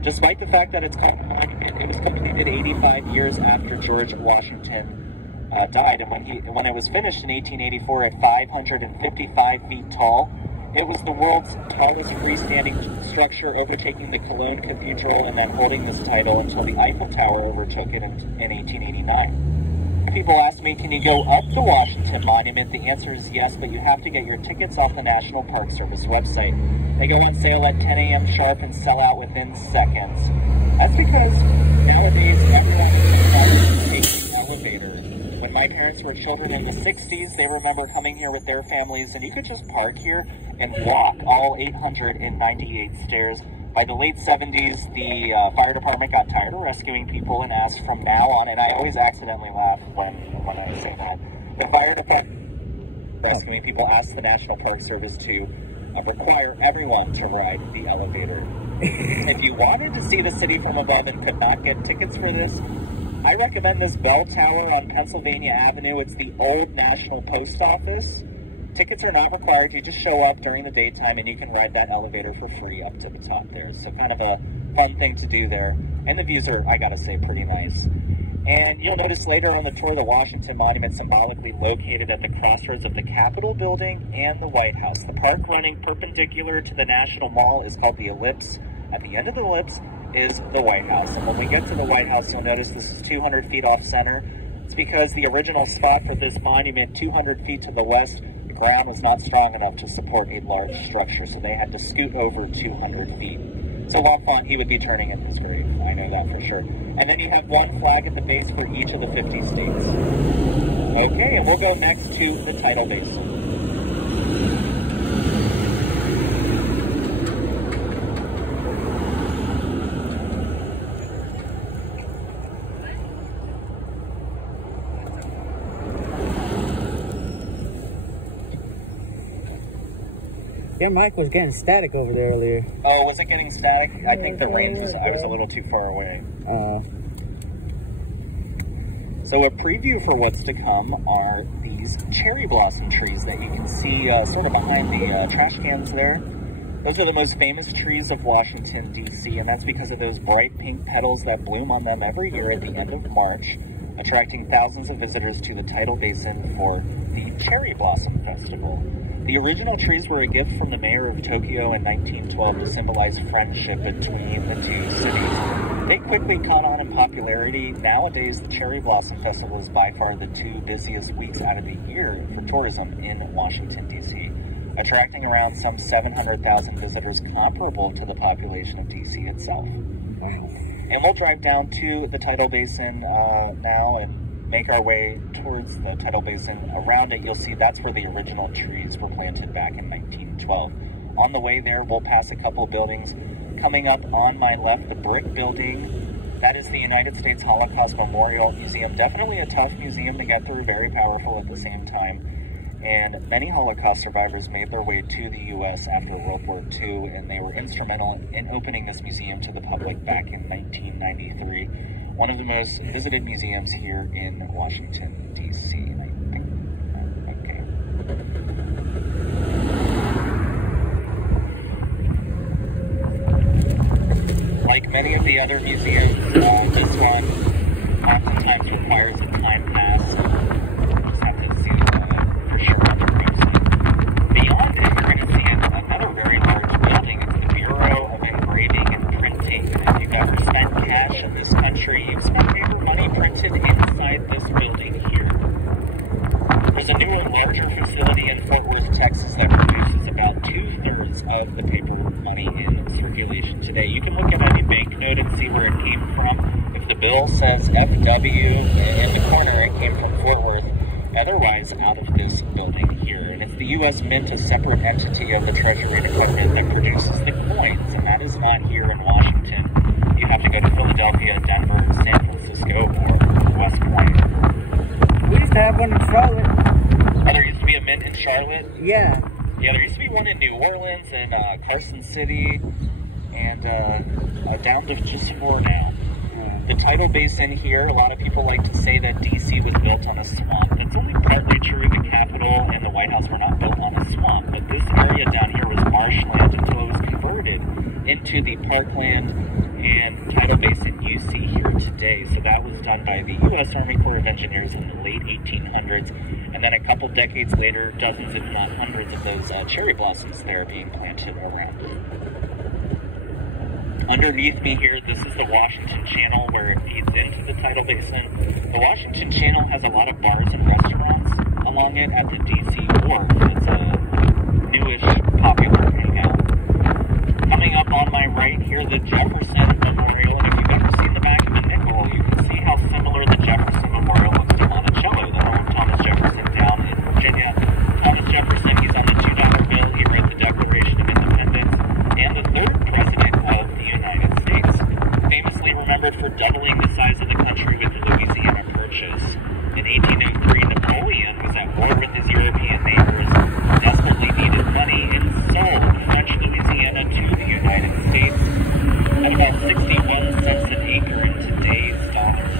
Despite the fact that it's called a monument, it was completed 85 years after George Washington died. And when it was finished in 1884 at 555 feet tall, It was the world's tallest freestanding structure, overtaking the Cologne Cathedral and then holding this title until the Eiffel Tower overtook it in 1889. People ask me, can you go up the Washington Monument? The answer is yes, but you have to get your tickets off the National Park Service website. They go on sale at 10 a.m. sharp and sell out within seconds. That's because nowadays everyone is required to take the elevator. When my parents were children in the 60s, they remember coming here with their families, and you could just park here and walk all 898 stairs. By the late 70s, the fire department got tired of rescuing people and asked from now on, and I always accidentally laugh when I say that, the fire department rescuing people asked the National Park Service to require everyone to ride the elevator. If you wanted to see the city from above and could not get tickets for this, I recommend this bell tower on Pennsylvania Avenue. It's the old National Post Office. Tickets are not required. You just show up during the daytime and you can ride that elevator for free up to the top there. So kind of a fun thing to do there. And the views are, I gotta say, pretty nice. And you'll notice later on the tour, the Washington Monument symbolically located at the crossroads of the Capitol building and the White House. The park running perpendicular to the National Mall is called the Ellipse. At the end of the ellipse is the White House. And when we get to the White House, you'll notice this is 200 feet off center. It's because the original spot for this monument, 200 feet to the west, the ground was not strong enough to support a large structure, so they had to scoot over 200 feet. So L'Enfant, he would be turning in his grave. I know that for sure. And then you have one flag at the base for each of the 50 states. Okay, and we'll go next to the tidal basin. Your mic was getting static over there earlier. Oh, was it getting static? I think the range was, I was a little too far away. So a preview for what's to come are these cherry blossom trees that you can see sort of behind the trash cans there. Those are the most famous trees of Washington, D.C., and that's because of those bright pink petals that bloom on them every year at the end of March, attracting thousands of visitors to the tidal basin for the Cherry Blossom Festival. The original trees were a gift from the mayor of Tokyo in 1912 to symbolize friendship between the two cities. They quickly caught on in popularity. Nowadays, the Cherry Blossom Festival is by far the two busiest weeks out of the year for tourism in Washington, D.C., attracting around some 700,000 visitors, comparable to the population of D.C. itself. Wow. And we'll drive down to the tidal basin now and make our way towards the tidal basin. Around it, you'll see that's where the original trees were planted back in 1912. On the way there, we'll pass a couple buildings. Coming up on my left, the brick building, that is the United States Holocaust Memorial Museum. Definitely a tough museum to get through, very powerful at the same time. And many Holocaust survivors made their way to the U.S. after World War II, and they were instrumental in opening this museum to the public back in 1993. One of the most visited museums here in Washington, D.C. Okay. Like many of the other museums, this one oftentimes requires a time pass. Just have to see for sure on the website. Beyond it, you're going to see another very large building. It's the Bureau of Engraving and Printing. And if you've ever spent cash in this country, you've spent paper money printed inside this building here. There's a newer, larger facility in Fort Worth, Texas that produces about 2/3 of the paper money in circulation today. You can look at any banknote and see where it came from. If the bill says FW in the corner, it came from Fort Worth. Otherwise, out of this building here. And it's the U.S. Mint, a separate entity of the Treasury Department, that produces the coins, and that is not here in Washington. You have to go to Philadelphia, Denver, San Francisco, or West Point. We used to have one in Charlotte. Oh, there used to be a mint in Charlotte? Yeah. Yeah, there used to be one in New Orleans, and Carson City, and down to just 4 now. The tidal basin here, a lot of people like to say that D.C. was built on a swamp. That's only partly true. The Capitol and the White House were not built on a swamp, but this area down here was marshland until it was converted into the parkland and tidal basin you see here today. day. So that was done by the U.S. Army Corps of Engineers in the late 1800s. And then a couple decades later, dozens if not hundreds of those cherry blossoms there being planted around it. Underneath me here, this is the Washington Channel where it feeds into the tidal basin. The Washington Channel has a lot of bars and restaurants along it at the D.C. Wharf. It's a newish, popular hangout. Coming up on my right here, the Jefferson Memorial. And if you've ever seen the back of a nickel, you can see how similar the Jefferson Memorial looks to Monticello, the home of Thomas Jefferson down in Virginia. Thomas Jefferson, he's on the $2 bill. He wrote the Declaration of Independence and the third president of the United States. Famously remembered for doubling the size of the country with the Louisiana Purchase. In 1803, Napoleon was at war with his European neighbors, desperately needed money, and sold French Louisiana to the United States at about 61 cents an acre in today's dollars.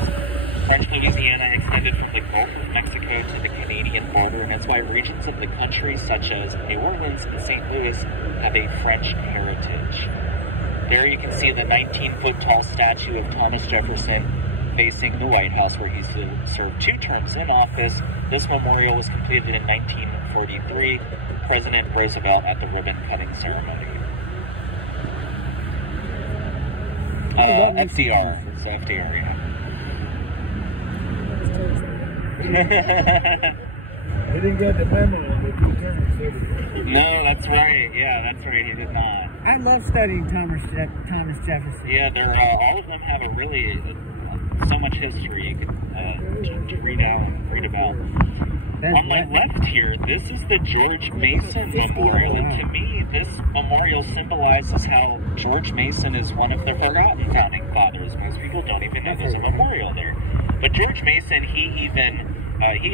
French Louisiana extended from the Gulf of Mexico to the Canadian border, and that's why regions of the country, such as New Orleans and St. Louis, have a French heritage. There you can see the 19-foot-tall statue of Thomas Jefferson facing the White House, where he served 2 terms in office. This memorial was completed in 1943. President Roosevelt at the ribbon-cutting ceremony. FDR. It's FDR, yeah. He didn't get the memo on the 2 terms, did he? No, that's right. Yeah, that's right. He did not. I love studying Thomas Jefferson. Yeah, they're all of them have a really so much history you could to read about. On my left here, this is the George Mason Memorial, and to me, this memorial symbolizes how George Mason is one of the forgotten founding fathers. Most people don't even know there's a memorial there. But George Mason, he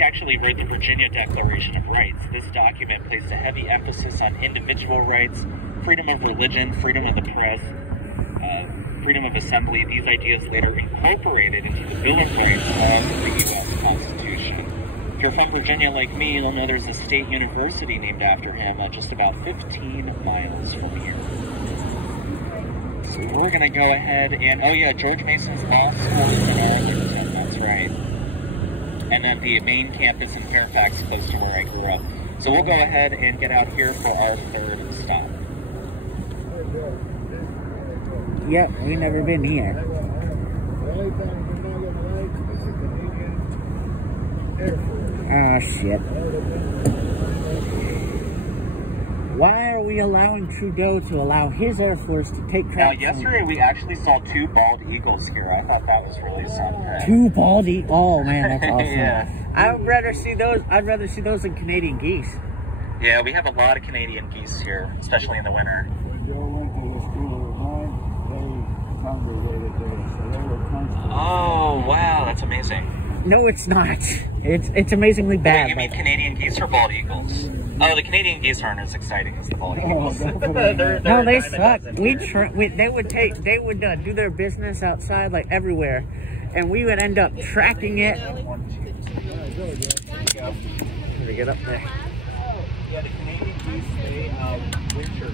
actually wrote the Virginia Declaration of Rights. This document placed a heavy emphasis on individual rights, freedom of religion, freedom of the press, freedom of assembly. These ideas later incorporated into the Bill of Rights of the U.S. Constitution. If you're from Virginia like me, you'll know there's a state university named after him just about 15 miles from here. So we're going to go ahead and, oh yeah, George Mason's Law School is in Arlington, that's right. And then the main campus in Fairfax, close to where I grew up. So we'll go ahead and get out here for our 3rd stop. Yep, we've never been here. The only thing we're not going to like is the Canadian Air Force. Oh, shit. Why are we allowing Trudeau to allow his Air Force to take Now, crap? yesterday we actually saw 2 bald eagles here. I thought that was really something. 2 bald eagles? Oh, man, that's awesome. Yeah. I'd rather see those than Canadian geese. Yeah, we have a lot of Canadian geese here, especially in the winter. When Joe went to the School of Mine, they congregated there, so they were constantly. Oh, wow, that's amazing. No, it's not. It's amazingly bad. Wait, you mean Canadian geese or bald eagles? Oh, the Canadian geese aren't as exciting as the bald eagles. No, they suck. They would do their business outside, like everywhere, and we would end up tracking it. Let me get up there. Yeah, the Canadian geese, they winter.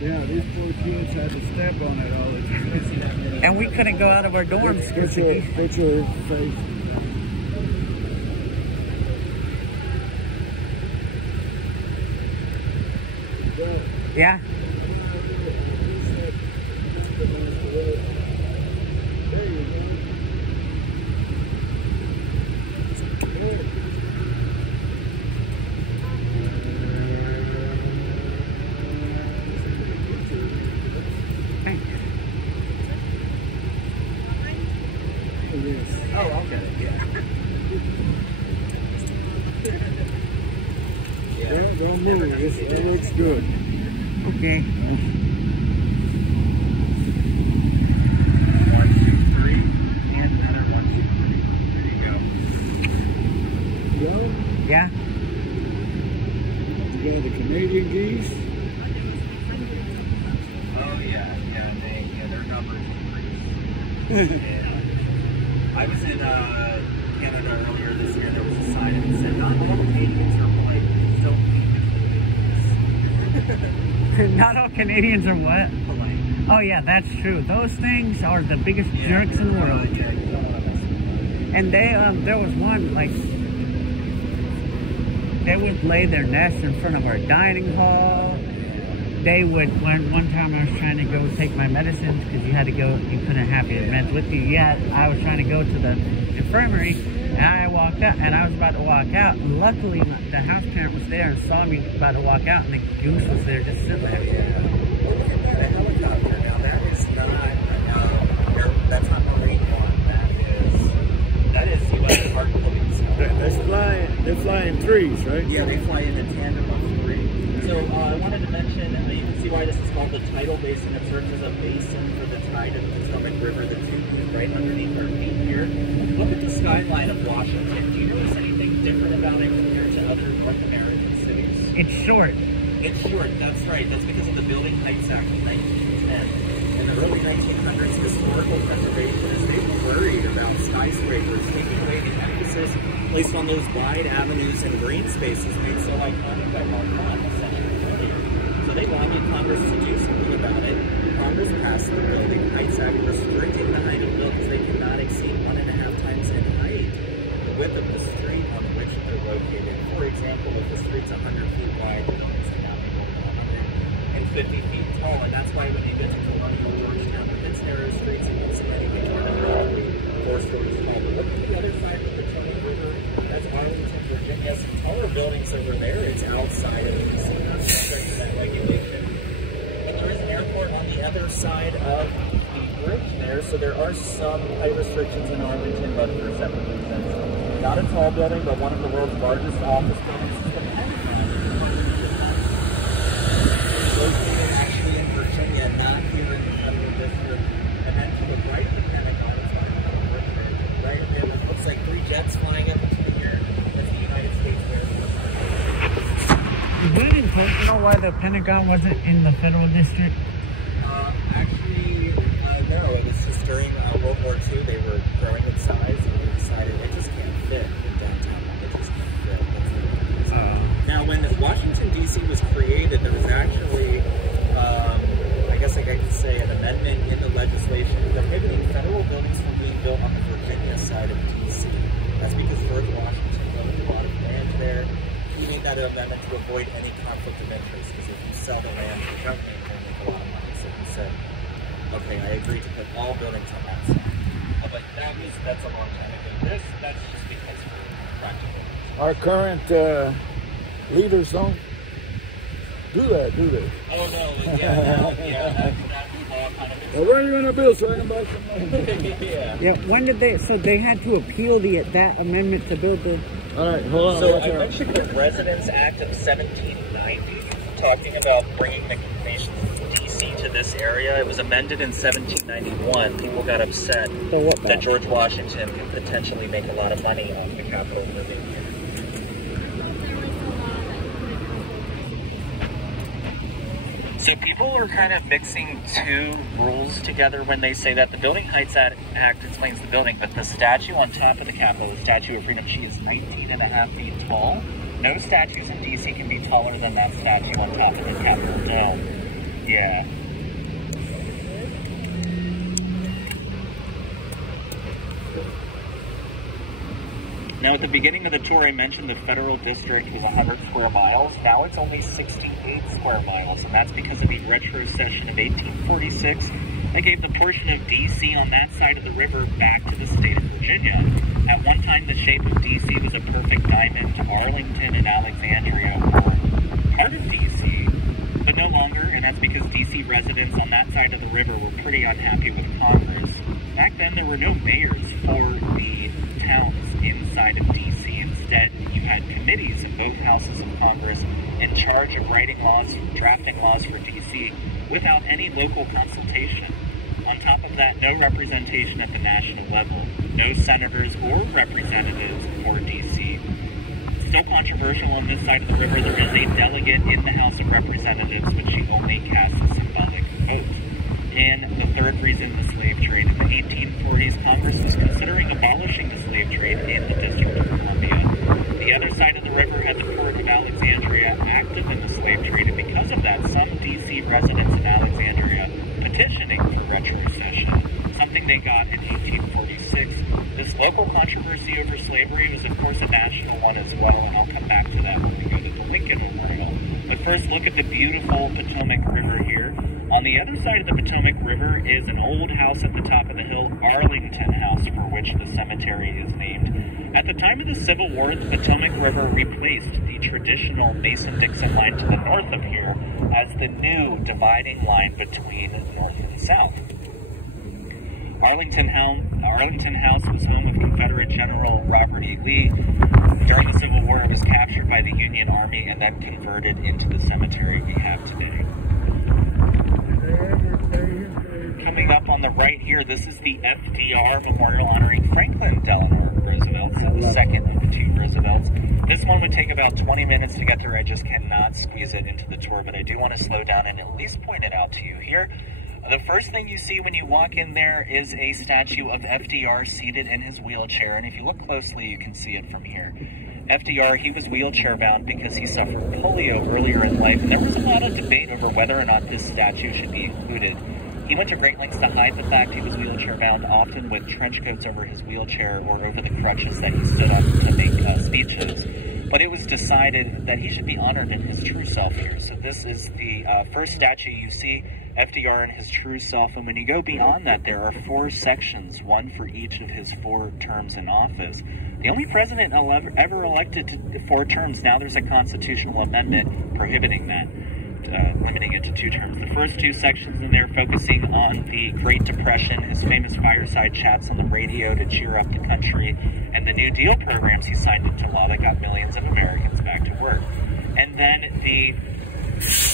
Yeah, these poor kids had to step on it all the time. And we couldn't go out of our dorms because Put your face. yeah. Oh, okay, yeah. Yeah, don't move. It looks good. Okay. 1, 2, 3, and another 1, 2, 3. There you go. Go. Yeah. You got the Canadian geese. Oh yeah, their numbers increase. I was in Canada earlier this year. There was a sign that said, "Not all Canadians are white. Don't be Canadians." Not all Canadians are what? Polite. Oh yeah, that's true. Those things are the biggest jerks in the world. Yeah. And there was one, like, they would lay their nests in front of our dining hall. They would, one time I was trying to go take my medicines, because you had to go, you couldn't have your meds with you yet. I was trying to go to the infirmary, and I walked out, and I was about to walk out. And luckily, the house parent was there and saw me about to walk out, and the goose was there just sitting there. Look at that, a helicopter. Now that is not, that's not Marine One. That is U.S. Park Police. They're flying threes, right? Yeah, they fly in a tandem of 3. So I wanted to mention, you can see why this is called the tidal basin. It serves as a basin for the tide of the Potomac River that's right underneath our feet here. Look at the skyline of Washington. Do you notice anything different about it compared to other North American cities? It's short. It's short, that's right. That's because of the Building Heights Act of 1910. In the early 1900s, historical preservationists, they were worried about skyscrapers taking away the emphasis placed on those wide avenues and green spaces made so iconic by Mark Twain a century earlier. So they lobbied Congress to do something about it. Congress passed the Building Heights Act restricting the height of buildings. They cannot exceed 1.5 times in height the width of the street on which they're located. For example, if the street's 100 feet wide, the buildings cannot be more than 150 feet tall. And that's why when you get to Colonial Georgetown with its narrow streets, it won't seem anything more than probably 4 stories tall. But look at the other side of the Potomac River. That's Arlington, Virginia. Some taller buildings over there. It's outside of the subject to that regulation. And there is an airport on the other side of the bridge there, so there are some height restrictions in Arlington, but for separate reasons. Not a tall building, but one of the world's largest office buildings is the Pentagon. Located actually in Virginia, not here in the Federal District. And then to the right of the Pentagon is right on the river. Right of it looks like 3 jets flying up into the air. That's the United States Air Force. We didn't know why the Pentagon wasn't in the Federal District. Actually, no. It was just during World War II. They were growing in size, and they decided it just can't fit in downtown. It just can't fit. That's the reason. Now, when Washington, D.C. was created, there was actually, I guess I could say, an amendment in the legislation prohibiting federal buildings from being built on the Virginia side of D.C. That's because George Washington owned a lot of land there. He made that amendment to avoid any conflict of interest, because if you sell the land to the government, they make a lot of money. So he said, okay, I agree to put all buildings on that side. But that's a long time ago. That's just because for practical reasons. Our current leaders don't do that, do they? Oh no, that's all kind of Well, where are you going to build so I can buy some land? Yeah, when did they, so they had to appeal that amendment to build the... All right, hold on. So I mentioned the Residence Act of 1790, talking about bringing the nation's DC to this area. It was amended in 1791. People got upset that George Washington could potentially make a lot of money on the Capitol living here. So people are kind of mixing 2 rules together when they say that the Building Heights Act explains the building, but the statue on top of the Capitol, the Statue of Freedom, she is 19.5 feet tall. No statues in DC can be taller than that statue on top of the Capitol dome. Yeah. Now, at the beginning of the tour, I mentioned the Federal District was 100 square miles. Now it's only 68 square miles, and that's because of the retrocession of 1846 that gave the portion of D.C. on that side of the river back to the state of Virginia. At one time, the shape of D.C. was a perfect diamond. Arlington and Alexandria were part of D.C., but no longer, and that's because D.C. residents on that side of the river were pretty unhappy with Congress. Back then, there were no mayors for the towns inside of D.C. Instead, you had committees in both houses of Congress in charge of writing laws, drafting laws for D.C. without any local consultation. On top of that, no representation at the national level. No senators or representatives for D.C. Still controversial on this side of the river, there is a delegate in the House of Representatives, but she only casts a symbolic vote. And the third reason, the slave trade. In the 1840s, Congress was considering abolishing the slave trade in the District of Columbia. The other side of the river had the Port of Alexandria active in the slave trade, and because of that, some D.C. residents in Alexandria petitioning for retrocession, something they got in 1846. This Local controversy over slavery was, of course, a national one as well, and I'll come back to that when we go to the Lincoln Memorial. But first, look at the beautiful Potomac River here. On the other side of the Potomac River is an old house at the top of the hill, Arlington House, for which the cemetery is named. At the time of the Civil War, the Potomac River replaced the traditional Mason-Dixon line to the north of here as the new dividing line between North and South. Arlington House was home of Confederate General Robert E. Lee. During the Civil War, it was captured by the Union Army and then converted into the cemetery we have today. Coming up on the right here, this is the FDR Memorial honoring Franklin Delano Roosevelt, so the second of the two Roosevelts. This one would take about 20 minutes to get through. I just cannot squeeze it into the tour, but I do want to slow down and at least point it out to you here. The first thing you see when you walk in there is a statue of FDR seated in his wheelchair, and if you look closely, you can see it from here. FDR, he was wheelchair bound because he suffered polio earlier in life, and there was a lot of debate over whether or not this statue should be included. He went to great lengths to hide the fact he was wheelchair bound, often with trench coats over his wheelchair or over the crutches that he stood up to make speeches. But it was decided that he should be honored in his true self here. So this is the first statue you see, FDR in his true self. And when you go beyond that, there are 4 sections, one for each of his 4 terms in office. The only president ever elected to 4 terms. Now there's a constitutional amendment prohibiting that, limiting it to 2 terms. The first 2 sections in there focusing on the Great Depression, his famous fireside chats on the radio to cheer up the country, and the New Deal programs he signed into law that got millions of Americans back to work. And then the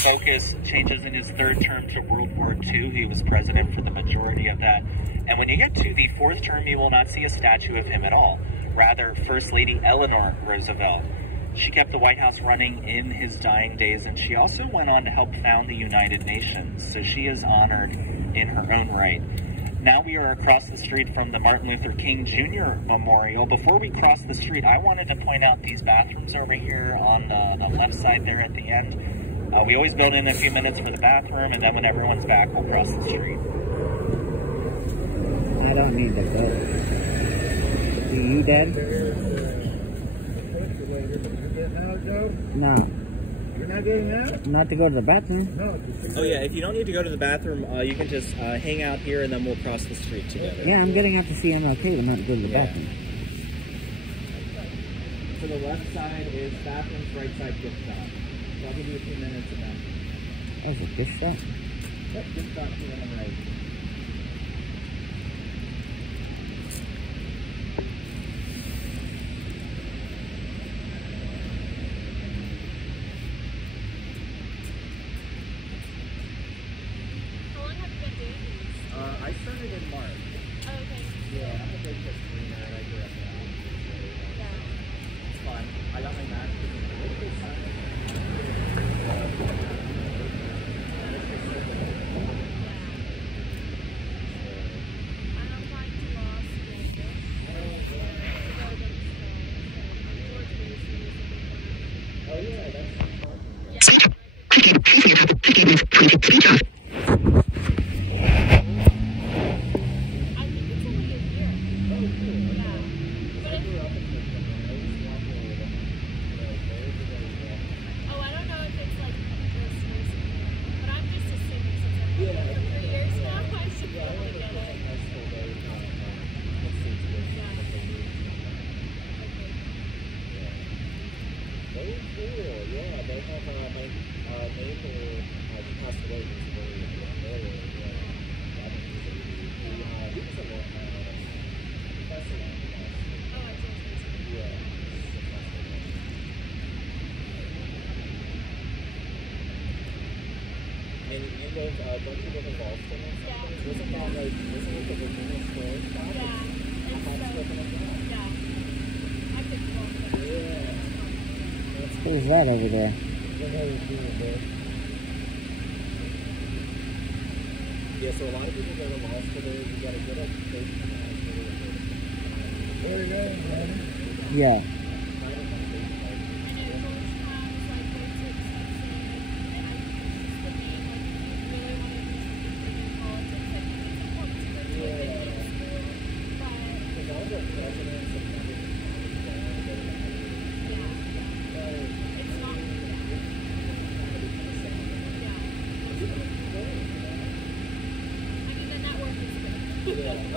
focus changes in his 3rd term to World War II. He was president for the majority of that. And when you get to the 4th term, you will not see a statue of him at all. Rather, First Lady Eleanor Roosevelt. She kept the White House running in his dying days, and she also went on to help found the United Nations, so she is honored in her own right. Now we are across the street from the Martin Luther King Jr. Memorial. Before we cross the street, I wanted to point out these bathrooms over here on the left side there at the end. We always build in a few minutes for the bathroom, and then when everyone's back, we'll cross the street. I don't need to go. Do you, Dad? No. You're not getting out? Not to go to the bathroom. No. Oh yeah, if you don't need to go to the bathroom, you can just hang out here and then we'll cross the street together. Yeah, I'm getting out to see MLK, but not to go to the bathroom. To the left side is bathrooms, right side gift shop. So I'll give you a few minutes and then... That was a gift shop? Yep, gift shop here on the right. I started in March. Oh, okay. Yeah, I'm a big history nerd. I grew up now. Yeah. It's fun. I got my master's in political science. I'm applying to law school. Oh yeah, that's fun. Don't you live in Boston or something? Yeah. Isn't that like, isn't it the Virginia Story spot? Yeah. Yeah. I could go there. Yeah. Who's that over there? Yeah, so a lot of people go to law school there. You got a good education. Where are you going, buddy? Yeah.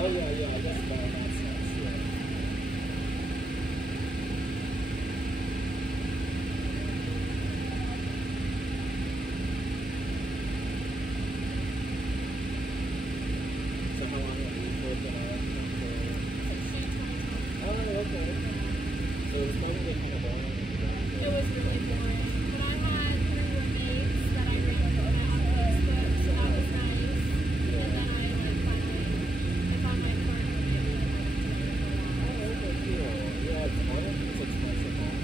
Oh yeah, I guess that makes sense. Yeah. So how long have you worked in a Oh, okay. So it was probably kind of boring. It was really boring. But I had 3 roommates that I ran with on Facebook, so that was nice. And then I found my partner to get me Oh, okay, cool. Yeah, it's expensive now.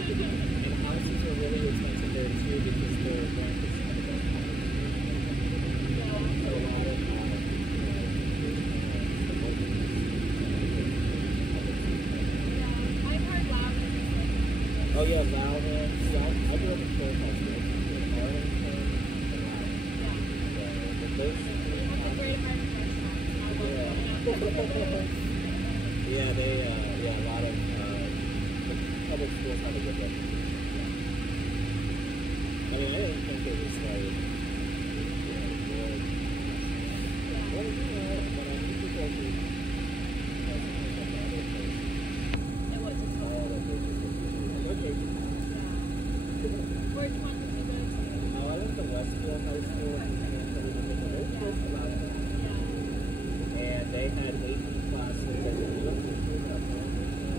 And houses are really expensive there too because their rent is kind of so a lot of I've heard Loudon is like oh yeah, Loudon. See, I grew up in Fairfax, in Arlington and Loudon. But those the Great American Restaurant. I love it. yeah, they a lot of the public schools have a good reputation. I mean, I didn't think it was like good. Well, when I meet people who sometimes like the other place, It was just all that they just like, okay. Which one did you go to? I went to Westfield High School in very close to Loudon. Yeah. And they had 18 classes that were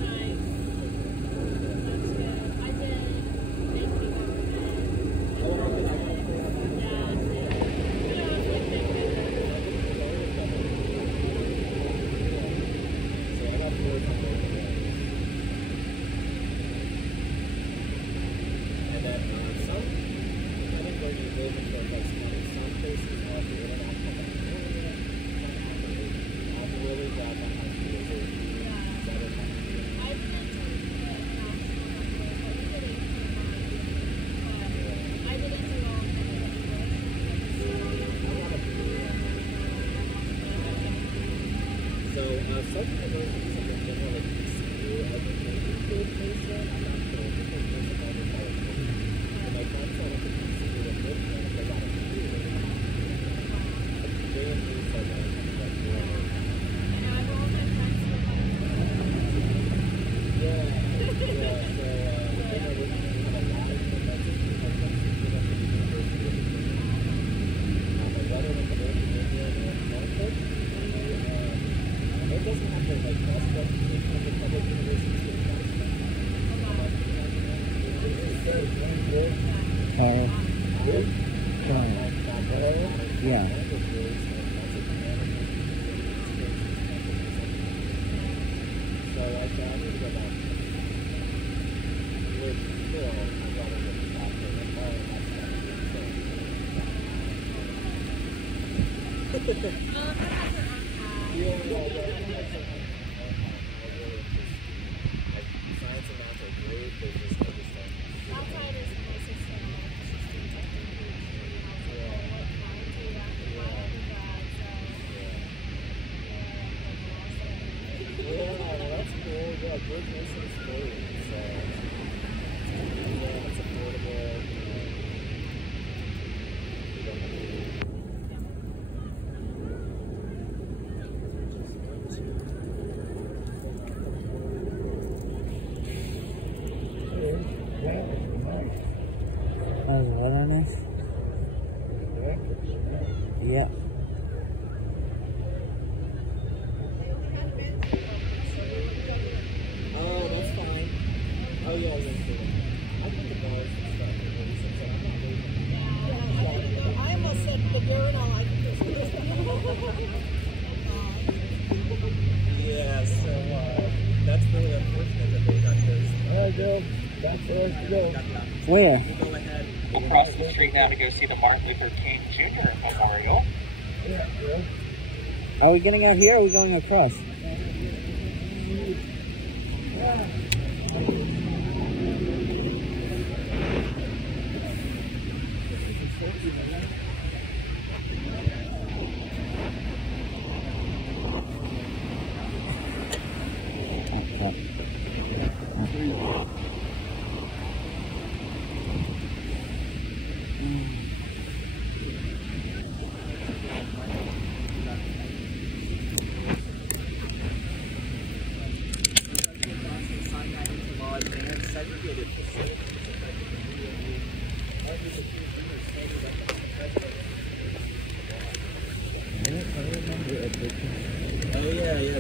Nice. That's good. I did making Oh, did I come through? Yeah, I did. Yeah, it was like making So I got bored on both of them. And then some, depending where you live in Fairfax County, some places offer international cafeteria, some offer I'm really glad my high school is a better cafeteria. I've been to international numbers, but we did 18 but I didn't do all of So some universities in general, like ECU, I think they do good placement. I'm not sure. I think they place of all the college courses. And my friends all went to ECU and lived there, and they got a computer. They and me said that like, And I've all my friends who are yeah. So the thing I wish we had a lot of that's just because my sister went to the University of Virginia. My brother went to both Virginia and Norfolk. It doesn't have the like best reputation of the public universities in California. Yeah. So I thought I would go back. With still, my brother was a doctor, and all of that's kind of science and math are great, they just understand. outside is my sister and I. She's doing technical and I was like, oh, what can I do after my undergrad? So, Yeah, that's cool. Yeah, George Mason is great. So, yeah, it's affordable. You don't have to Has what on this? Yeah. Oh, that's fine. Oh, yeah, I think the bars and stuff are really simple. I'm not waiting. I almost said the urinal. I think Yeah, so that's really unfortunate that they got this. Alright, Joe. That's where to go. Where? Go ahead. We'll cross the street now to go see the Martin Luther King Jr. Memorial. Yeah, Joe. Are we getting out here or are we going across?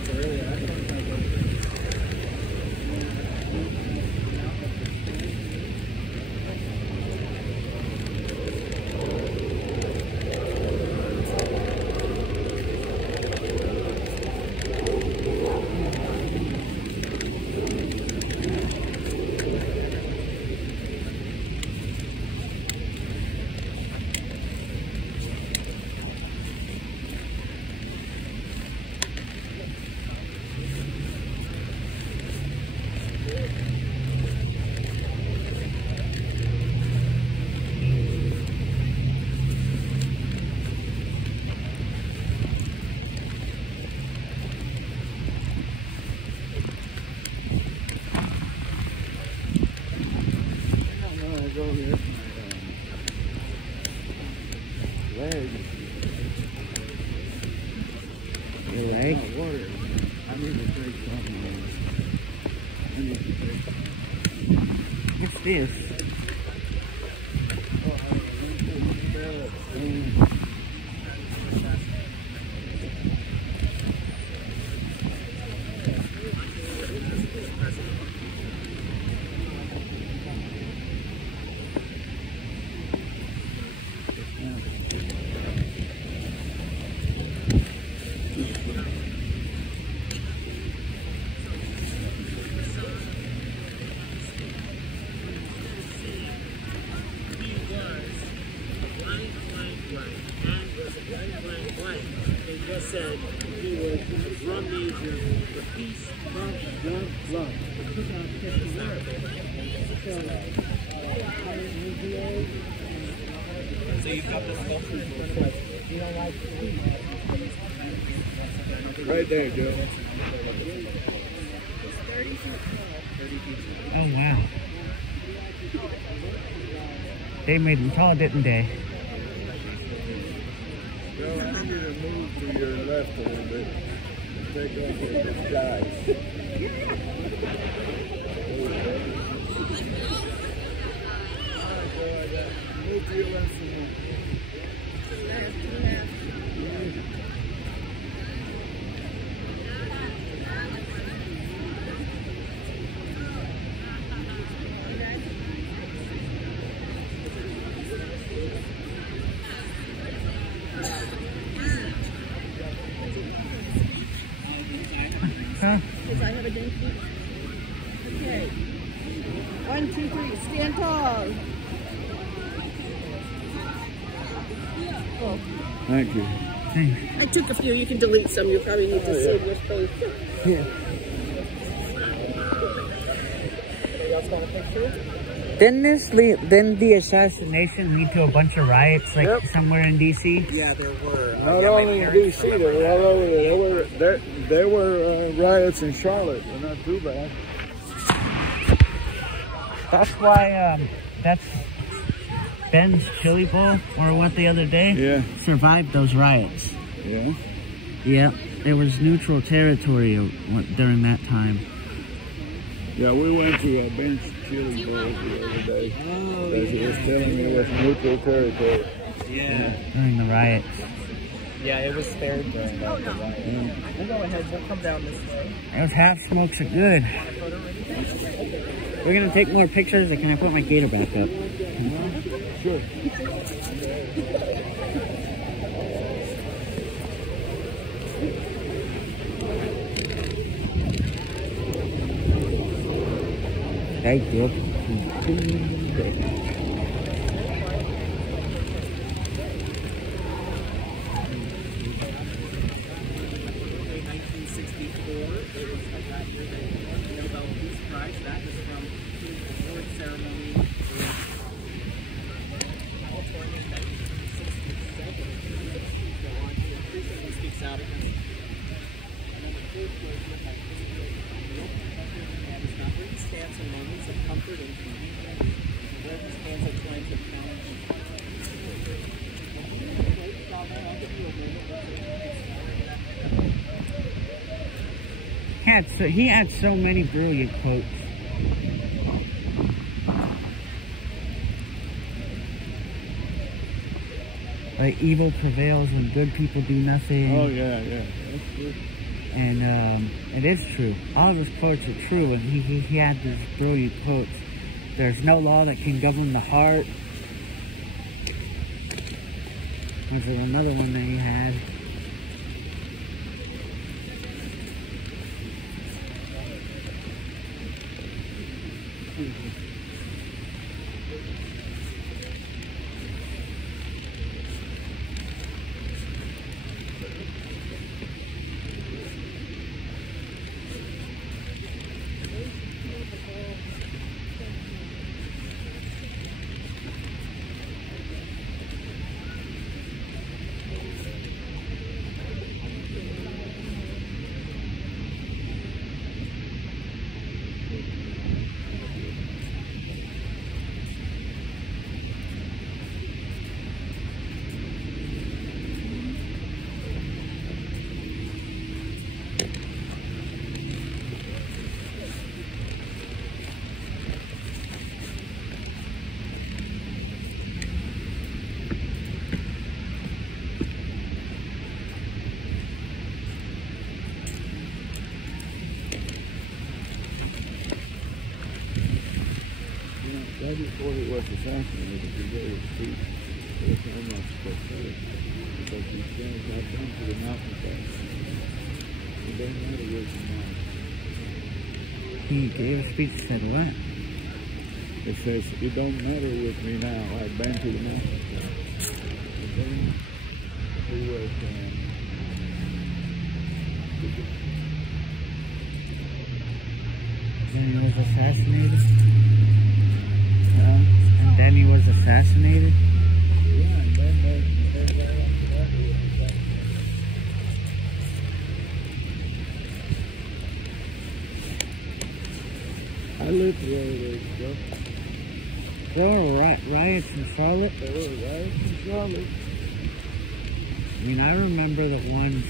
That's early. Your leg? Water. I need to take something. I need to take What's this? They just said he was a drum major for peace, love. So you've got the sculpture. right there, Joe. Oh, wow. They made them tall, didn't they? Joe, I need you to move to your left a little bit. Take off with this guy. Move to your left some more. Huh? Because I have a drink. Okay. 1, 2, 3. Stand tall. Oh, Thank you. Thanks. I took a few. You can delete some. You probably need to save your space. Yeah. Didn't the assassination lead to a bunch of riots, like somewhere in D.C.? Yeah, there were. Not only in D.C., they were all over. There were riots in Charlotte. They're not too bad. That's why, that's Ben's Chili Bowl, or what, the other day? Yeah. Survived those riots. Yeah. Yeah, there was neutral territory during that time. Yeah, we went to a Ben's Chili Bowl the other day. Oh, As he was telling me it was neutral territory. yeah. During the riots. Yeah, it was spared during the riot. We'll go ahead. We'll come down this way. Those half smokes are good. We're gonna take more pictures, or can I put my gator back up? Sure. Thank you. 1964, it was that year the Nobel Peace Prize. That was from the award ceremony in California in 1967. John frequently speaks out against. And then the fourth was with my and it's not where he stands in moments of comfort and convenience, where he stands at times of challenge. I'll give you a minute. He had so many brilliant quotes. Like, evil prevails when good people do nothing. Oh, yeah, yeah. That's good. And it is true. All of his quotes are true, and he had these brilliant quotes. There's no law that can govern the heart. Was there another one that he had? Right before he was assassinated, he gave his speech. It was almost prophetic because he said, "I've come to the mountaintop. It doesn't matter where you are." He gave a speech that said what? It says, "It don't matter with me now. I've been to the mountaintop." And then he was Then he was assassinated? And then he was assassinated? yeah, and then I lived the other days ago. There were riots in Charlotte? There were riots in Charlotte. I mean, I remember the ones...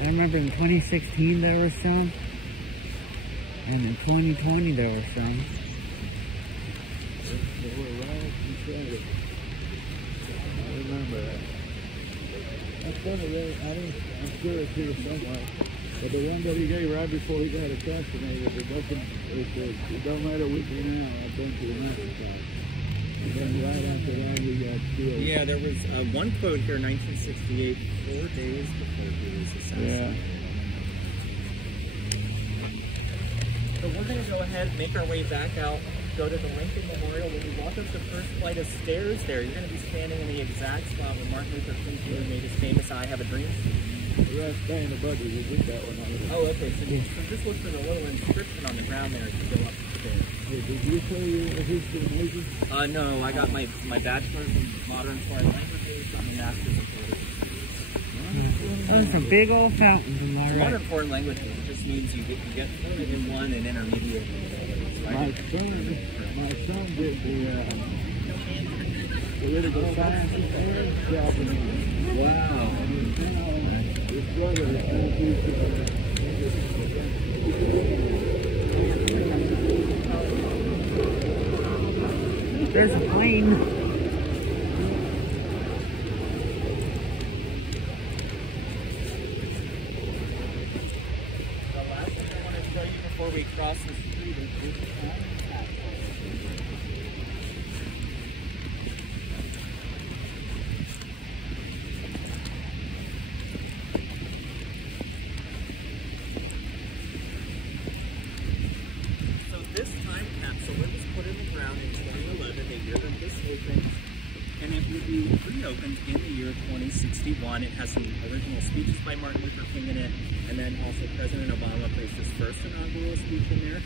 I remember in 2016 there were some. And in 2020 there were some. There were riots in Charlotte. I remember that. That's funny, I'm sure it's here somewhere. But the one that he gave right before he got assassinated, it don't matter with me now, I've been to the mountaintop. And then right after that, he got killed. Yeah, there was one quote here, 1968, 4 days before he was assassinated. Yeah. So we're going to go ahead, make our way back out, go to the Lincoln Memorial. When you walk up the first flight of stairs there, you're going to be standing in the exact spot where Martin Luther King Jr. made his famous "I Have a Dream." The rest stay in the budget, we did that one. Oh, okay. So just look for the little inscription on the ground there as you go up the stairs. Hey, did you say you were a history major? No, I got my bachelor's in modern foreign languages and a master's in politics. Those are big old fountains, am I right? Modern foreign languages, it just means you get fluent in one and intermediate in the other. My son did the political science there, Japanese. Wow. His brother is going to There's a plane. The last thing I want to show you before we cross the street is this So this time capsule, it was put in the ground in 2011, the year that this opened, and it will be reopened in the year 2061. It has some original speeches by Martin Luther King in it, and then also President Obama placed his first inaugural speech in there.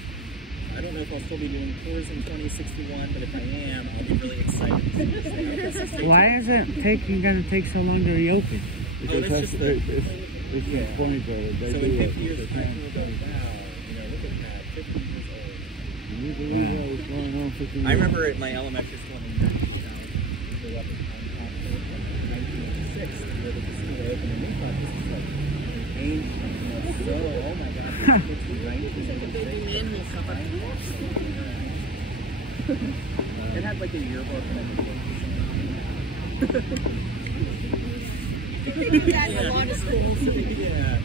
I don't know if I'll still be doing tours in 2061, but if I am, I'll be really excited to see this thing. Why is it going to take so long to reopen? because it's that's just the point of it. They So do in it 50 years, with the people time. will go, wow, look at that, 50 years old. Can you believe what was going on 50 years I remember at my elementary school in 1960, we grew up in 1986, where the casino opened, and we thought this was like ancient, so, oh my god, this is the 1966. It had like a yearbook and everything. They do that in a lot of schools. Yeah.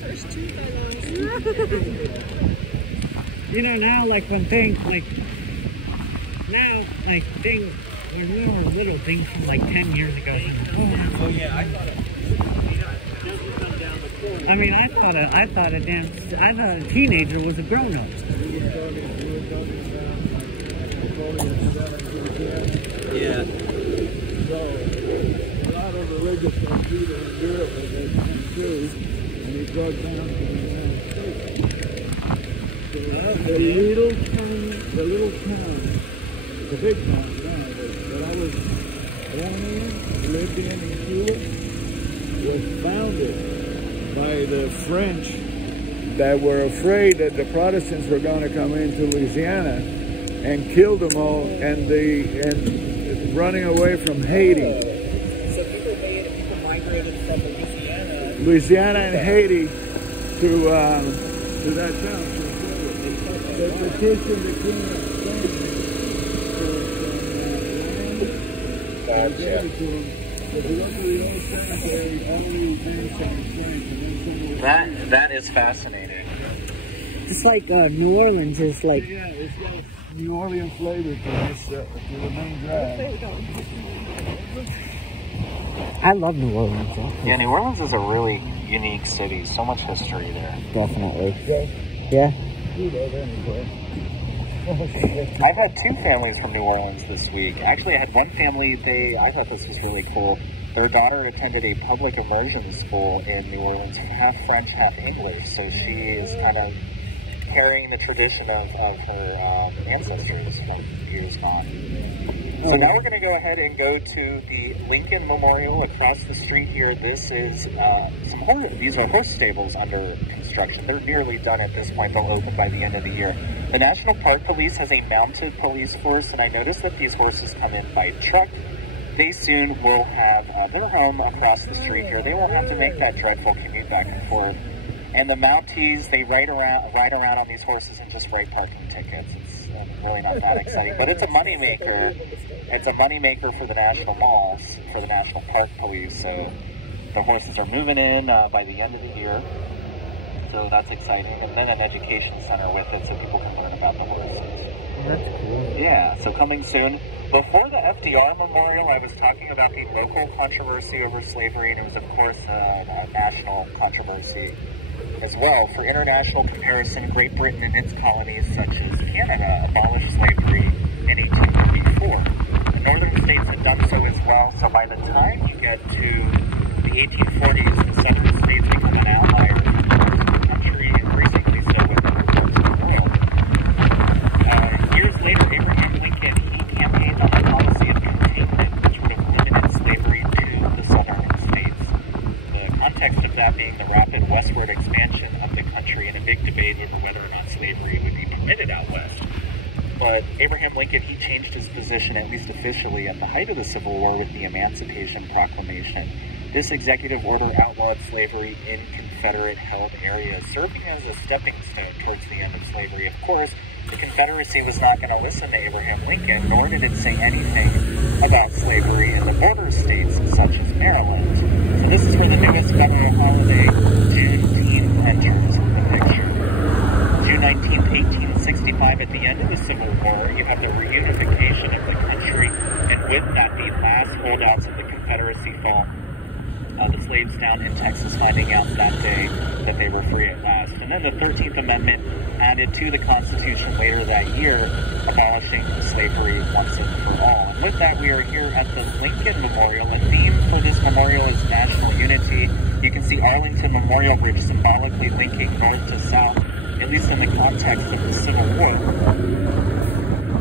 first tooth I lost. You know, now, like, when things, like, now, like, things, when we were little, things from, like, 10 years ago. Oh yeah, I thought it. I mean, I thought a teenager was a grown-up. Yeah. So, a lot of religious people in Europe were too, and he brought down to the United States. The little town, the big town now, that I was born in, lived in Cuba, was founded by the French that were afraid that the Protestants were going to come into Louisiana and kill them all, and running away from Haiti. So people migrated from Louisiana and Haiti to that town. The petition that came up Spain gave it to them. If you look at the old cemetery, all these names come in French. That is fascinating. It's like New Orleans is like... Yeah, it's got New Orleans flavor to this, to the main drive. I love New Orleans. Yeah, New Orleans is a really unique city. So much history there. Definitely. Yeah. I've had two families from New Orleans this week. Actually, I had one family, I thought this was really cool. Their daughter attended a public immersion school in New Orleans, half French, half English. So she is kind of carrying the tradition of her ancestors from years back. So now we're going to go ahead and go to the Lincoln Memorial across the street here. This is these are horse stables under construction. They're nearly done at this point. They'll open by the end of the year. The National Park Police has a mounted police force, and I noticed that these horses come in by truck. They soon will have their home across the street here. They won't have to make that dreadful commute back and forth. And the Mounties, they ride around on these horses and just write parking tickets. It's really not that exciting, but it's a moneymaker. It's a moneymaker for the national malls, for the National Park Police. So the horses are moving in by the end of the year. So that's exciting. And then an education center with it so people can learn about the horses. That's cool. Yeah, so coming soon. Before the FDR Memorial, I was talking about the local controversy over slavery, and it was, of course, a national controversy as well. For international comparison, Great Britain and its colonies, such as Canada, abolished slavery in 1854. The northern states had done so as well, so by the time you get to the 1840s, the southern states become an outlier in the country, increasingly so with other parts of the world. Years later, Abraham Lincoln, he campaigned on a policy of containment, which would have limited slavery to the southern states. The context of that being the rapid westward expansion of the country and a big debate over whether or not slavery would be permitted out west. But Abraham Lincoln, he changed his position, at least officially, at the height of the Civil War with the Emancipation Proclamation. This executive order outlawed slavery in Confederate-held areas, serving as a stepping stone towards the end of slavery. Of course, the Confederacy was not going to listen to Abraham Lincoln, nor did it say anything about slavery in the border states, such as Maryland. So this is where the newest federal holiday, Juneteenth, enters the picture. June 19th, 1865, at the end of the Civil War, you have the reunification of the country, and with that, the last holdouts of the Confederacy fall. The slaves down in Texas finding out that day that they were free at last. And then the 13th Amendment added to the Constitution later that year, abolishing slavery once and for all. And with that, we are here at the Lincoln Memorial. The theme for this memorial is national unity. You can see Arlington Memorial Bridge symbolically linking north to south, at least in the context of the Civil War.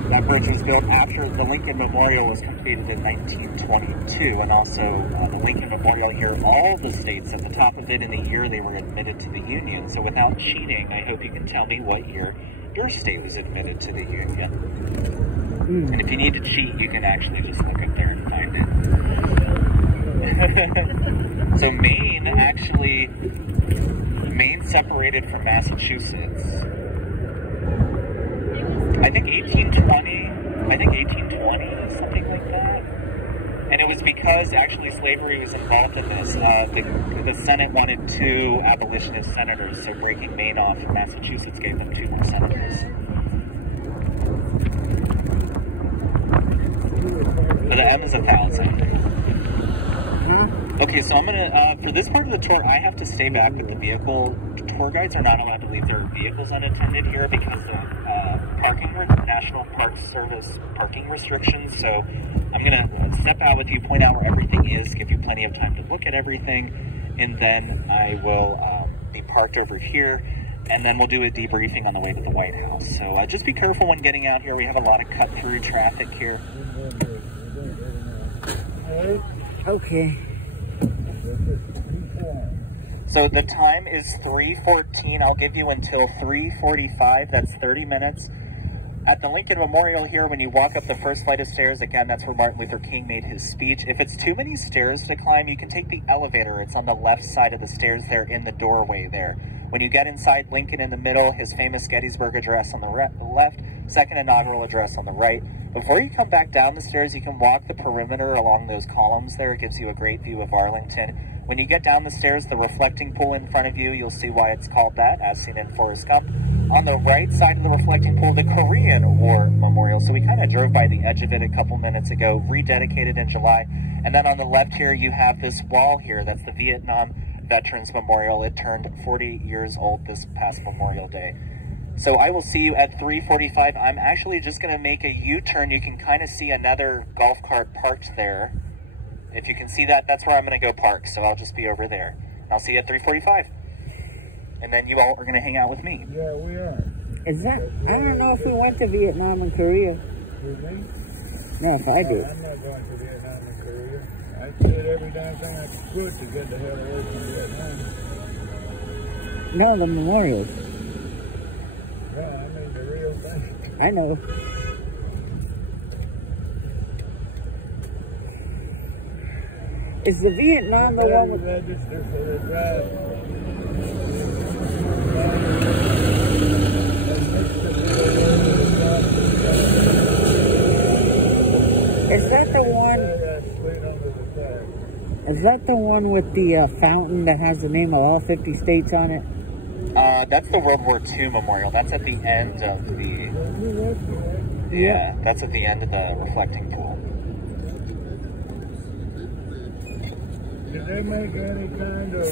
That bridge was built after the Lincoln Memorial was completed in 1922, and also the Lincoln Memorial here, all the states at the top of it in the year they were admitted to the Union. So without cheating, I hope you can tell me what year your state was admitted to the Union. And if you need to cheat, you can actually just look up there and find it. So Maine separated from Massachusetts. I think 1820, something like that. And it was because actually slavery was involved in this. The Senate wanted 2 abolitionist senators, so breaking Maine off, Massachusetts gave them 2 more senators. So the M is 1,000. Okay, so I'm gonna, for this part of the tour, I have to stay back with the vehicle. Tour guides are not allowed to leave their vehicles unattended here because of National Park Service parking restrictions. So I'm gonna step out with you, point out where everything is, give you plenty of time to look at everything, and then I will be parked over here, and then we'll do a debriefing on the way to the White House. So just be careful when getting out here. We have a lot of cut-through traffic here. Okay. So the time is 3:14. I'll give you until 3:45. That's 30 minutes. At the Lincoln Memorial here, when you walk up the first flight of stairs, again, that's where Martin Luther King made his speech. If it's too many stairs to climb, you can take the elevator. It's on the left side of the stairs there in the doorway there. When you get inside Lincoln in the middle, his famous Gettysburg Address on the left, second inaugural address on the right. Before you come back down the stairs, you can walk the perimeter along those columns there. It gives you a great view of Arlington. When you get down the stairs, the reflecting pool in front of you, you'll see why it's called that, as seen in Forrest Gump. On the right side of the reflecting pool, the Korean War Memorial. So we kind of drove by the edge of it a couple minutes ago, rededicated in July. And then on the left here, you have this wall here. That's the Vietnam Veterans Memorial. It turned 40 years old this past Memorial Day. So I will see you at 3:45. I'm actually just going to make a U-turn. You can kind of see another golf cart parked there. If you can see that, that's where I'm going to go park. So I'll just be over there. I'll see you at 3:45. And then you all are going to hang out with me. Yeah, we are. Is that? I don't know if we went to Vietnam and Korea. Did we? No, if I did. I'm not going to Vietnam and Korea. I did every damn thing I could to get the hell away from Vietnam. No, the memorials. Yeah, I mean the real thing. I know. Is the Vietnam the one with... Register for the drive. Is that the one... Is that the one with the fountain that has the name of all 50 states on it? That's the World War II Memorial. That's at the end of the... Yeah, that's at the end of the reflecting pool. Did they make any kind of,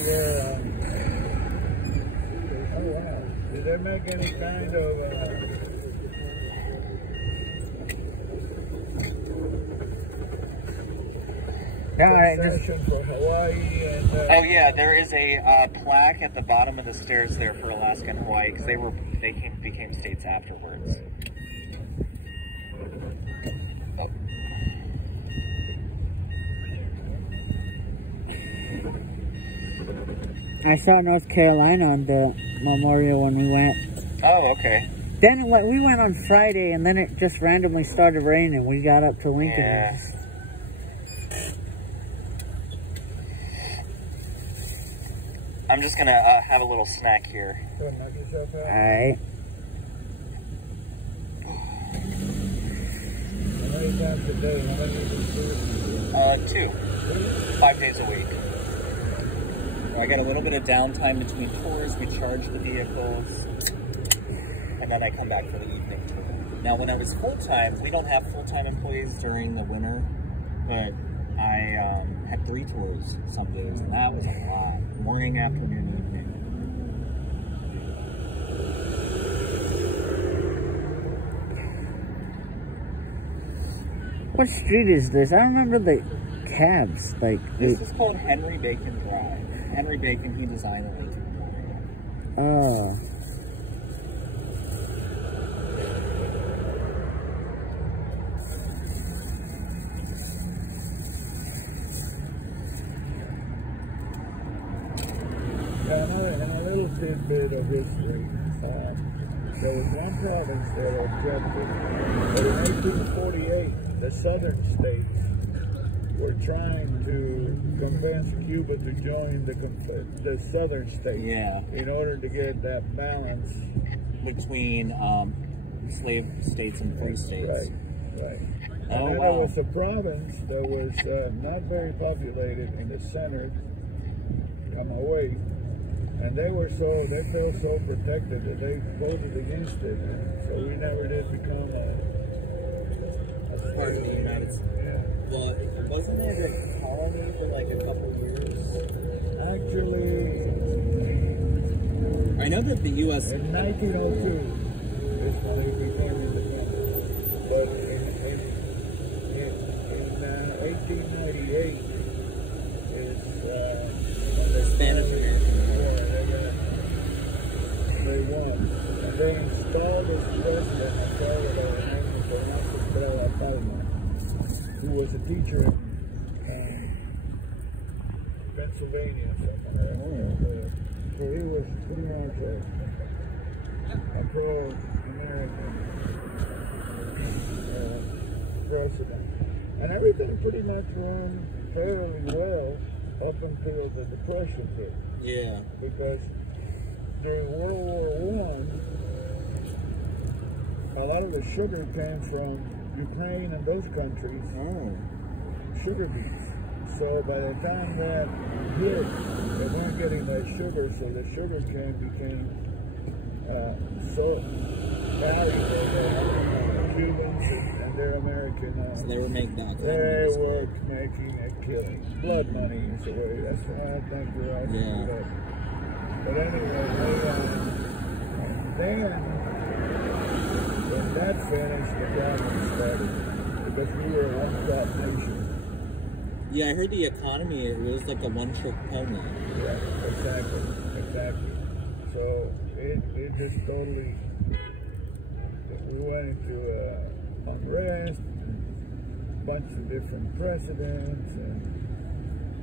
oh wow, did they make any kind of, concession for Hawaii and, Oh yeah, there is a plaque at the bottom of the stairs there for Alaska and Hawaii, because they became states afterwards. I saw North Carolina on the memorial when we went. Oh, okay. Then we went on Friday, and then it just randomly started raining. We got up to Lincoln. Yeah. I'm just gonna have a little snack here. knock yourself out? Alright. How many times a day? How many do you do? 2. 5 days a week. I got a little bit of downtime between tours. We charge the vehicles, and then I come back for the evening tour. Now, when I was full-time, we don't have full-time employees during the winter, but I had 3 tours some days, and that was a lot. Morning, afternoon, evening. What street is this? I remember the cabs. This is called Henry Bacon Drive. Henry Bacon, he designed the Lincoln Memorial. And a little tidbit of history. There was one province that objected, but in 1848, the southern states were trying to convince Cuba to join the southern states. Yeah. In order to get that balance between slave states and free states. Right. Right. Oh, And then wow. there was a province that was not very populated in the center, on my way, and they felt so protected that they voted against it. So we never did become a Part of the United States. Yeah. Well, wasn't it a colony for like a couple years? Actually, I know that the U.S. in 1902 is when it became independent. But in 1898 is the Spanish American War. they won. And they installed as president a fellow by the name of Bernardo Palma, who was a teacher in Pennsylvania. So he was pretty much a pro-American president. And everything pretty much went fairly well up until the Depression hit. Yeah. Because during World War I, a lot of the sugar came from Ukraine and those countries, sugar beets. So by the time that hit, they weren't getting that sugar, so the sugar cane became so valuable that Cubans and their American So they were making that. they were making a killing. Blood money is the way. That's why I think you're asking Yeah. that. But anyway, then when that finished, the problem started because we were a one-stop nation. Yeah, I heard the economy, it was like a one-trick pony. Yeah, exactly. So it just totally, we went into unrest, a bunch of different presidents, and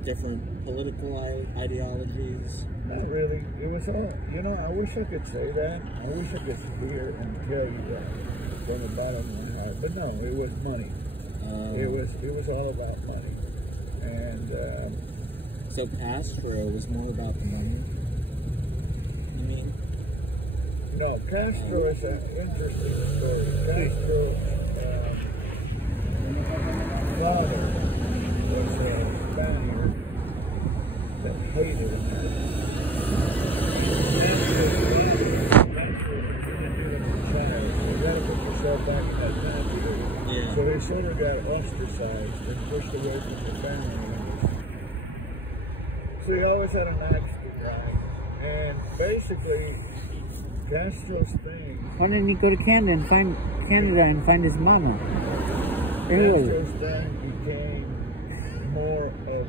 Different political ideologies. not really. It was all, I wish I could say that. I wish I could sit here and tell you that from the bottom of my heart. But no, it was money. It was all about money. And So Castro was more about the money? You mean? no, Castro is an interesting story. Castro's father was a Spaniard that hated America. Yeah. So they sort of got ostracized and pushed away from the family members. So he always had an axe to grind. And basically, Castro's thing, Why didn't he go to Canada and find his mama? Castro's thing became more of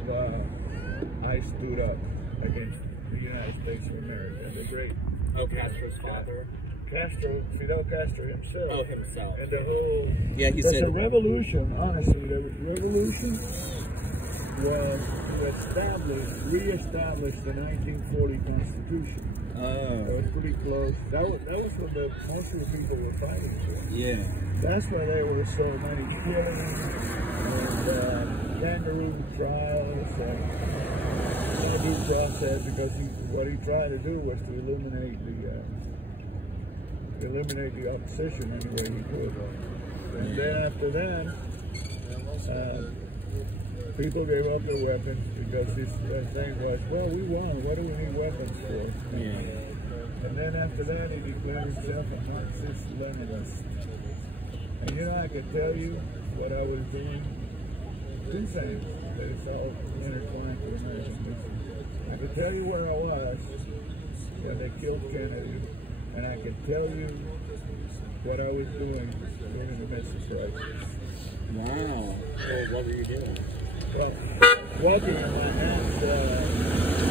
I stood up against the United States of America, the great Oh, Castro's father? Fidel Castro himself. Oh, himself. And the whole, Yeah, he there's said. a revolution, honestly, the revolution was re-established the 1940 Constitution. So Oh, it's pretty close. That was what most of the people were fighting for. yeah. That's why there were so many killings and kangaroo trials and due process, because what he tried to do was to eliminate the opposition any way he could. And then after that, people gave up their weapons because his thing was, well, we won. What do we need weapons for? Yeah. And then after that, he declared himself a Marxist-Leninist. And I could tell you what I was doing. Two things that it's all intertwined with American history. I could tell you where I was when they killed Kennedy, and I could tell you what I was doing during the Mrs. crisis. Wow. So what were you doing? Well, walking in my house,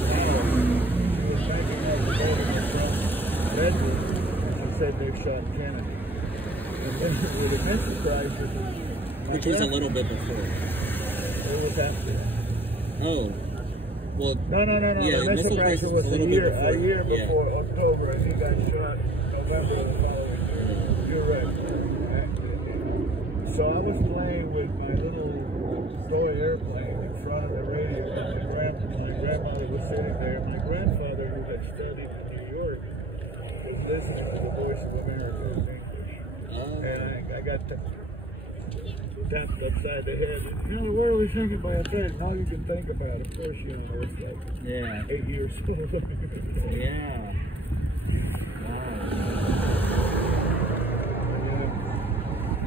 he was making up the voting in front of Redwood, and said they shot Kennedy. And then with the Mrs. crisis, Which was a little bit before. it was after. Oh. Well, No. Yeah, The Missile Crisis was a little bit before. a year Yeah. before October, and he got shot November of the following year. You're right. So I was playing with my little toy airplane in front of the radio. My grandmother was sitting there. My grandfather, who had studied in New York, was listening to the Voice of America in English. oh. And I got tapped upside the head. Now, what are we thinking about that? Now you can think about it. First, you know, it's like Yeah. 8 years old. Yeah. Wow.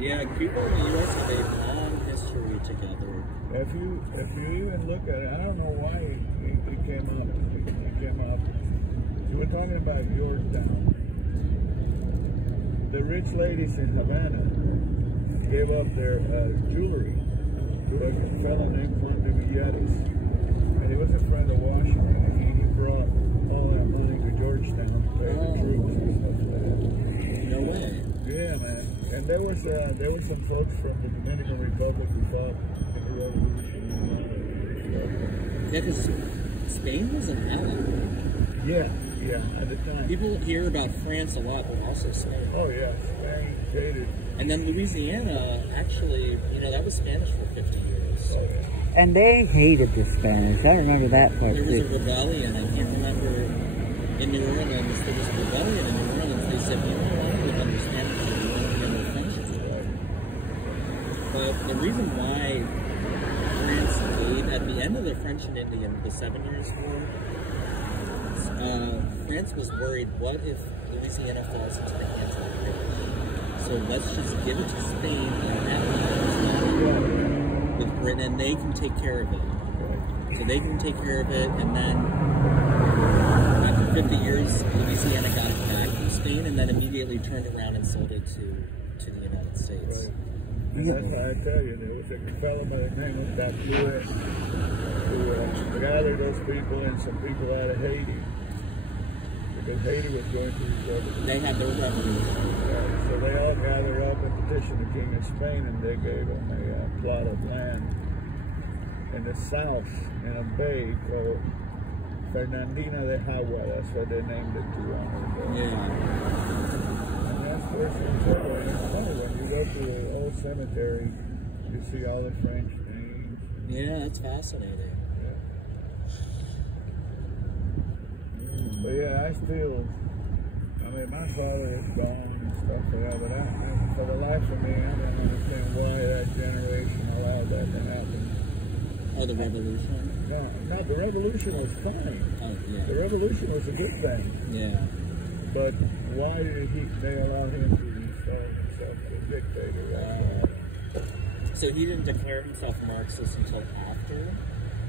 Yeah, Cuba and the U.S. have a long history together. If you even look at it, I don't know why it came up. It came up. You were talking about Georgetown. The rich ladies in Havana gave up their jewelry to a fellow named Juan de Villegas. And he was a friend of Washington. And he brought all that money to Georgetown to pay the troops and stuff like that. No way. Yeah, man. And there were some folks from the Dominican Republic who fought in the revolution. Yeah, because Spain was an ally. Yeah, at the time. People hear about France a lot, but also Spain. Oh yeah, Spain hated. And then Louisiana, actually, you know, that was Spanish for 50 years. And they hated the Spanish. I remember that part There was a too. rebellion, I can't remember, in New Orleans. There was a rebellion in New Orleans. They said, we don't want to live under Spanish, we want to live under French. But the reason why France gave, at the end of the French and Indian, the 7 Years' War, France was worried, what if Louisiana falls into the hands of the British? So let's just give it to Spain and allies with Britain, and they can take care of it. So they can take care of it, and then after 50 years, Louisiana got it back from Spain, and then immediately turned around and sold it to the United States. And that's why I tell you, there was a fellow by the name of Toor who gathered those people and some people out of Haiti. Because Haiti was going through revolution. They had their revolution. So they all gathered up and petitioned the King of Spain, and they gave him a plot of land in the south in a bay called Fernandina de Jagua. That's what they named it to honor the. Yeah. And that's where it's funny. When you go to the old cemetery, you see all the French names. Yeah, that's fascinating. But yeah, I still, I mean, my father is gone and stuff like that, but for the life of me, I don't understand why that generation allowed that to happen. Oh, the revolution? No, the revolution was fine. Oh, yeah. The revolution was a good thing. Yeah. But why did they allow him to install himself as a dictator? So he didn't declare himself Marxist until after?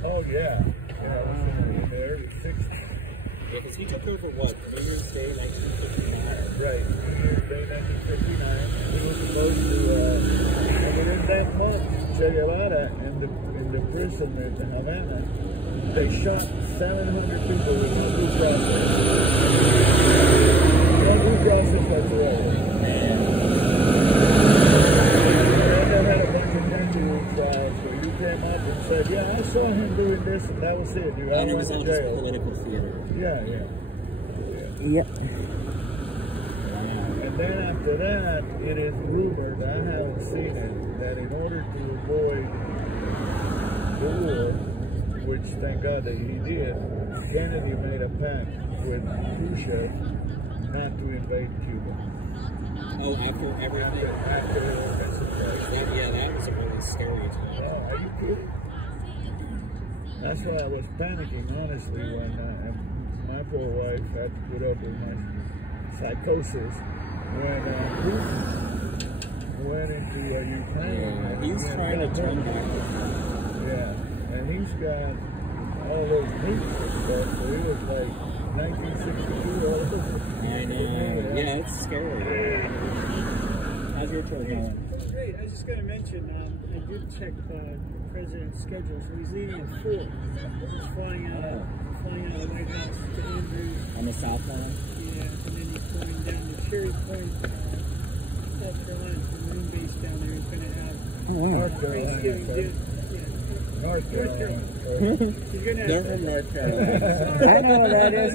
Oh, yeah. Yeah, it was in the early 60s. Yeah, because he took over what? New Year's Day, 1959. Right, New Year's Day, 1959. He was supposed to, and within that month, Che Guevara in the prison in Havana, they shot 700 people with no due process. No due process whatsoever. And they had a bunch of pending trials where you came up and said, yeah, I saw him doing this, and that was it. You And it was went all to just jail. political theater. Yeah. Yep. And then after that, it is rumored, I haven't seen it, that in order to avoid the war, which thank God that he did, Kennedy made a pact with Khrushchev not to invade Cuba. Oh, after everything? After the offensive crisis. That was a really scary time. Oh, are you kidding? That's why I was panicking, honestly, when my poor wife had to put up with my psychosis when Putin went into Ukraine. Yeah, he's trying to turn back. Yeah, and he's got all those nukes and stuff, so he was like 1962 all over. I know. Yeah, it's scary. How's your tour going? Great. I was just going to mention, I did check the president's schedule, so he's leaving at 4. He's flying out of the White House to Andrews. On the South Line? Yeah, and then he's going down to Cherry Point, South Carolina, the Marine base down there. He's going to have North Thanksgiving Carolina. North Carolina. He's going to They're have from North Carolina. I know what that is.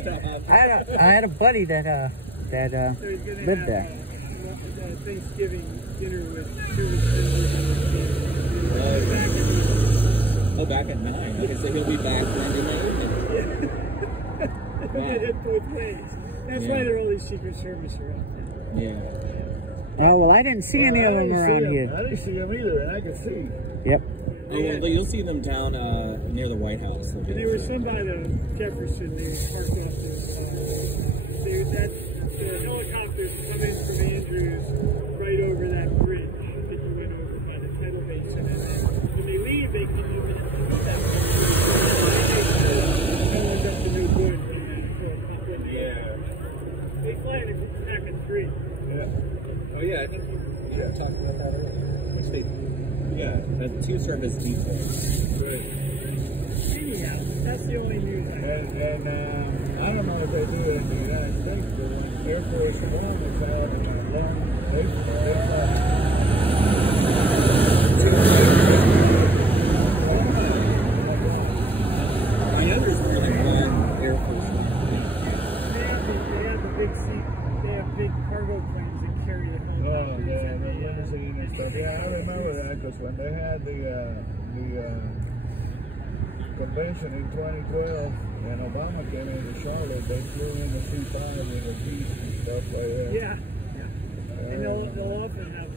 I had a buddy that so he's going to lived have there. Thanksgiving dinner with Back at 9. Okay, so he'll be back Monday night. It both ways. That's why there are all these Secret Service around. Yeah. Oh, well, I didn't see any of them around I here. didn't see them either, and I could see. Yep. Oh, well, you'll see them down near the White House. And there was some by the Jefferson, they parked off the helicopters come in from Andrews right over that bridge that you went over by the kettle basin. And then when they leave, they can even that bridge. Up to New Wood and then pop in the air. They fly in a pack of 3. Yeah. Oh, yeah, I think we talked about that earlier. Yeah, the 2 serve as decoys. Good. Anyhow, that's the only news I have. And I don't know if they do it in the United States, but when Air Force One was out in that long, My youngest really on Air Force One. They have the big seat. They have big cargo planes that carry the helicopters. the limousine and stuff. Yeah, I remember that because when they had the convention in 2012 and Obama came into Charlotte, they flew in the C-5 with a piece and stuff like that. Yeah. And they'll often have,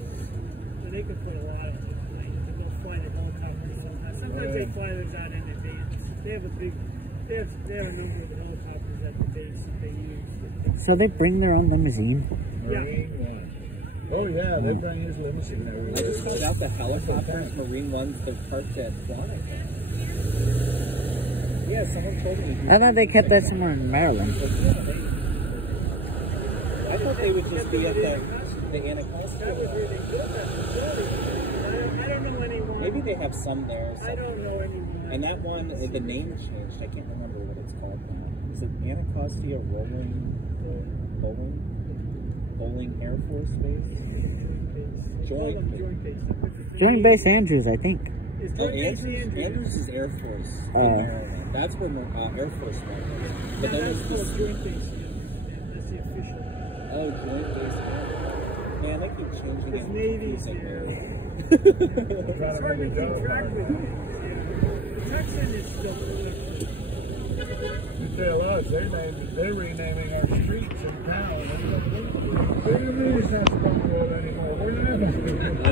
so they could put a lot on the plane. They'll fly the helicopters sometimes. Sometimes they fly those out in advance. They have a number of helicopters at the base that they use. So they bring their own limousine? Marine One. Oh yeah, they bring his limousine everywhere. I just found out the helicopters, Marine ones, they're parked at Quantico. Yeah, someone told me. I thought they kept that somewhere in Maryland. I thought they would just be at the Anacostia. That was where they built that facility. I don't know anyone. Maybe they have some there. I don't know anyone. And that one, the name changed. I can't remember what it's called now. Is it Anacostia Bowling Air Force Base? Joint base. Joint Base Andrews, I think. Is Oh, Joint Base Andrews? Andrews is Air Force in Maryland. That's where Air Force One is. But then That's there's called this. Joint Base. That's the official. Oh, Joint Base. Man, they keep changing Because it. Navy's confusing there. me. It's hard to keep track with things. Texan is still You tell us, they're renaming our streets in town. What do you mean it's not Spokane anymore? What do you mean?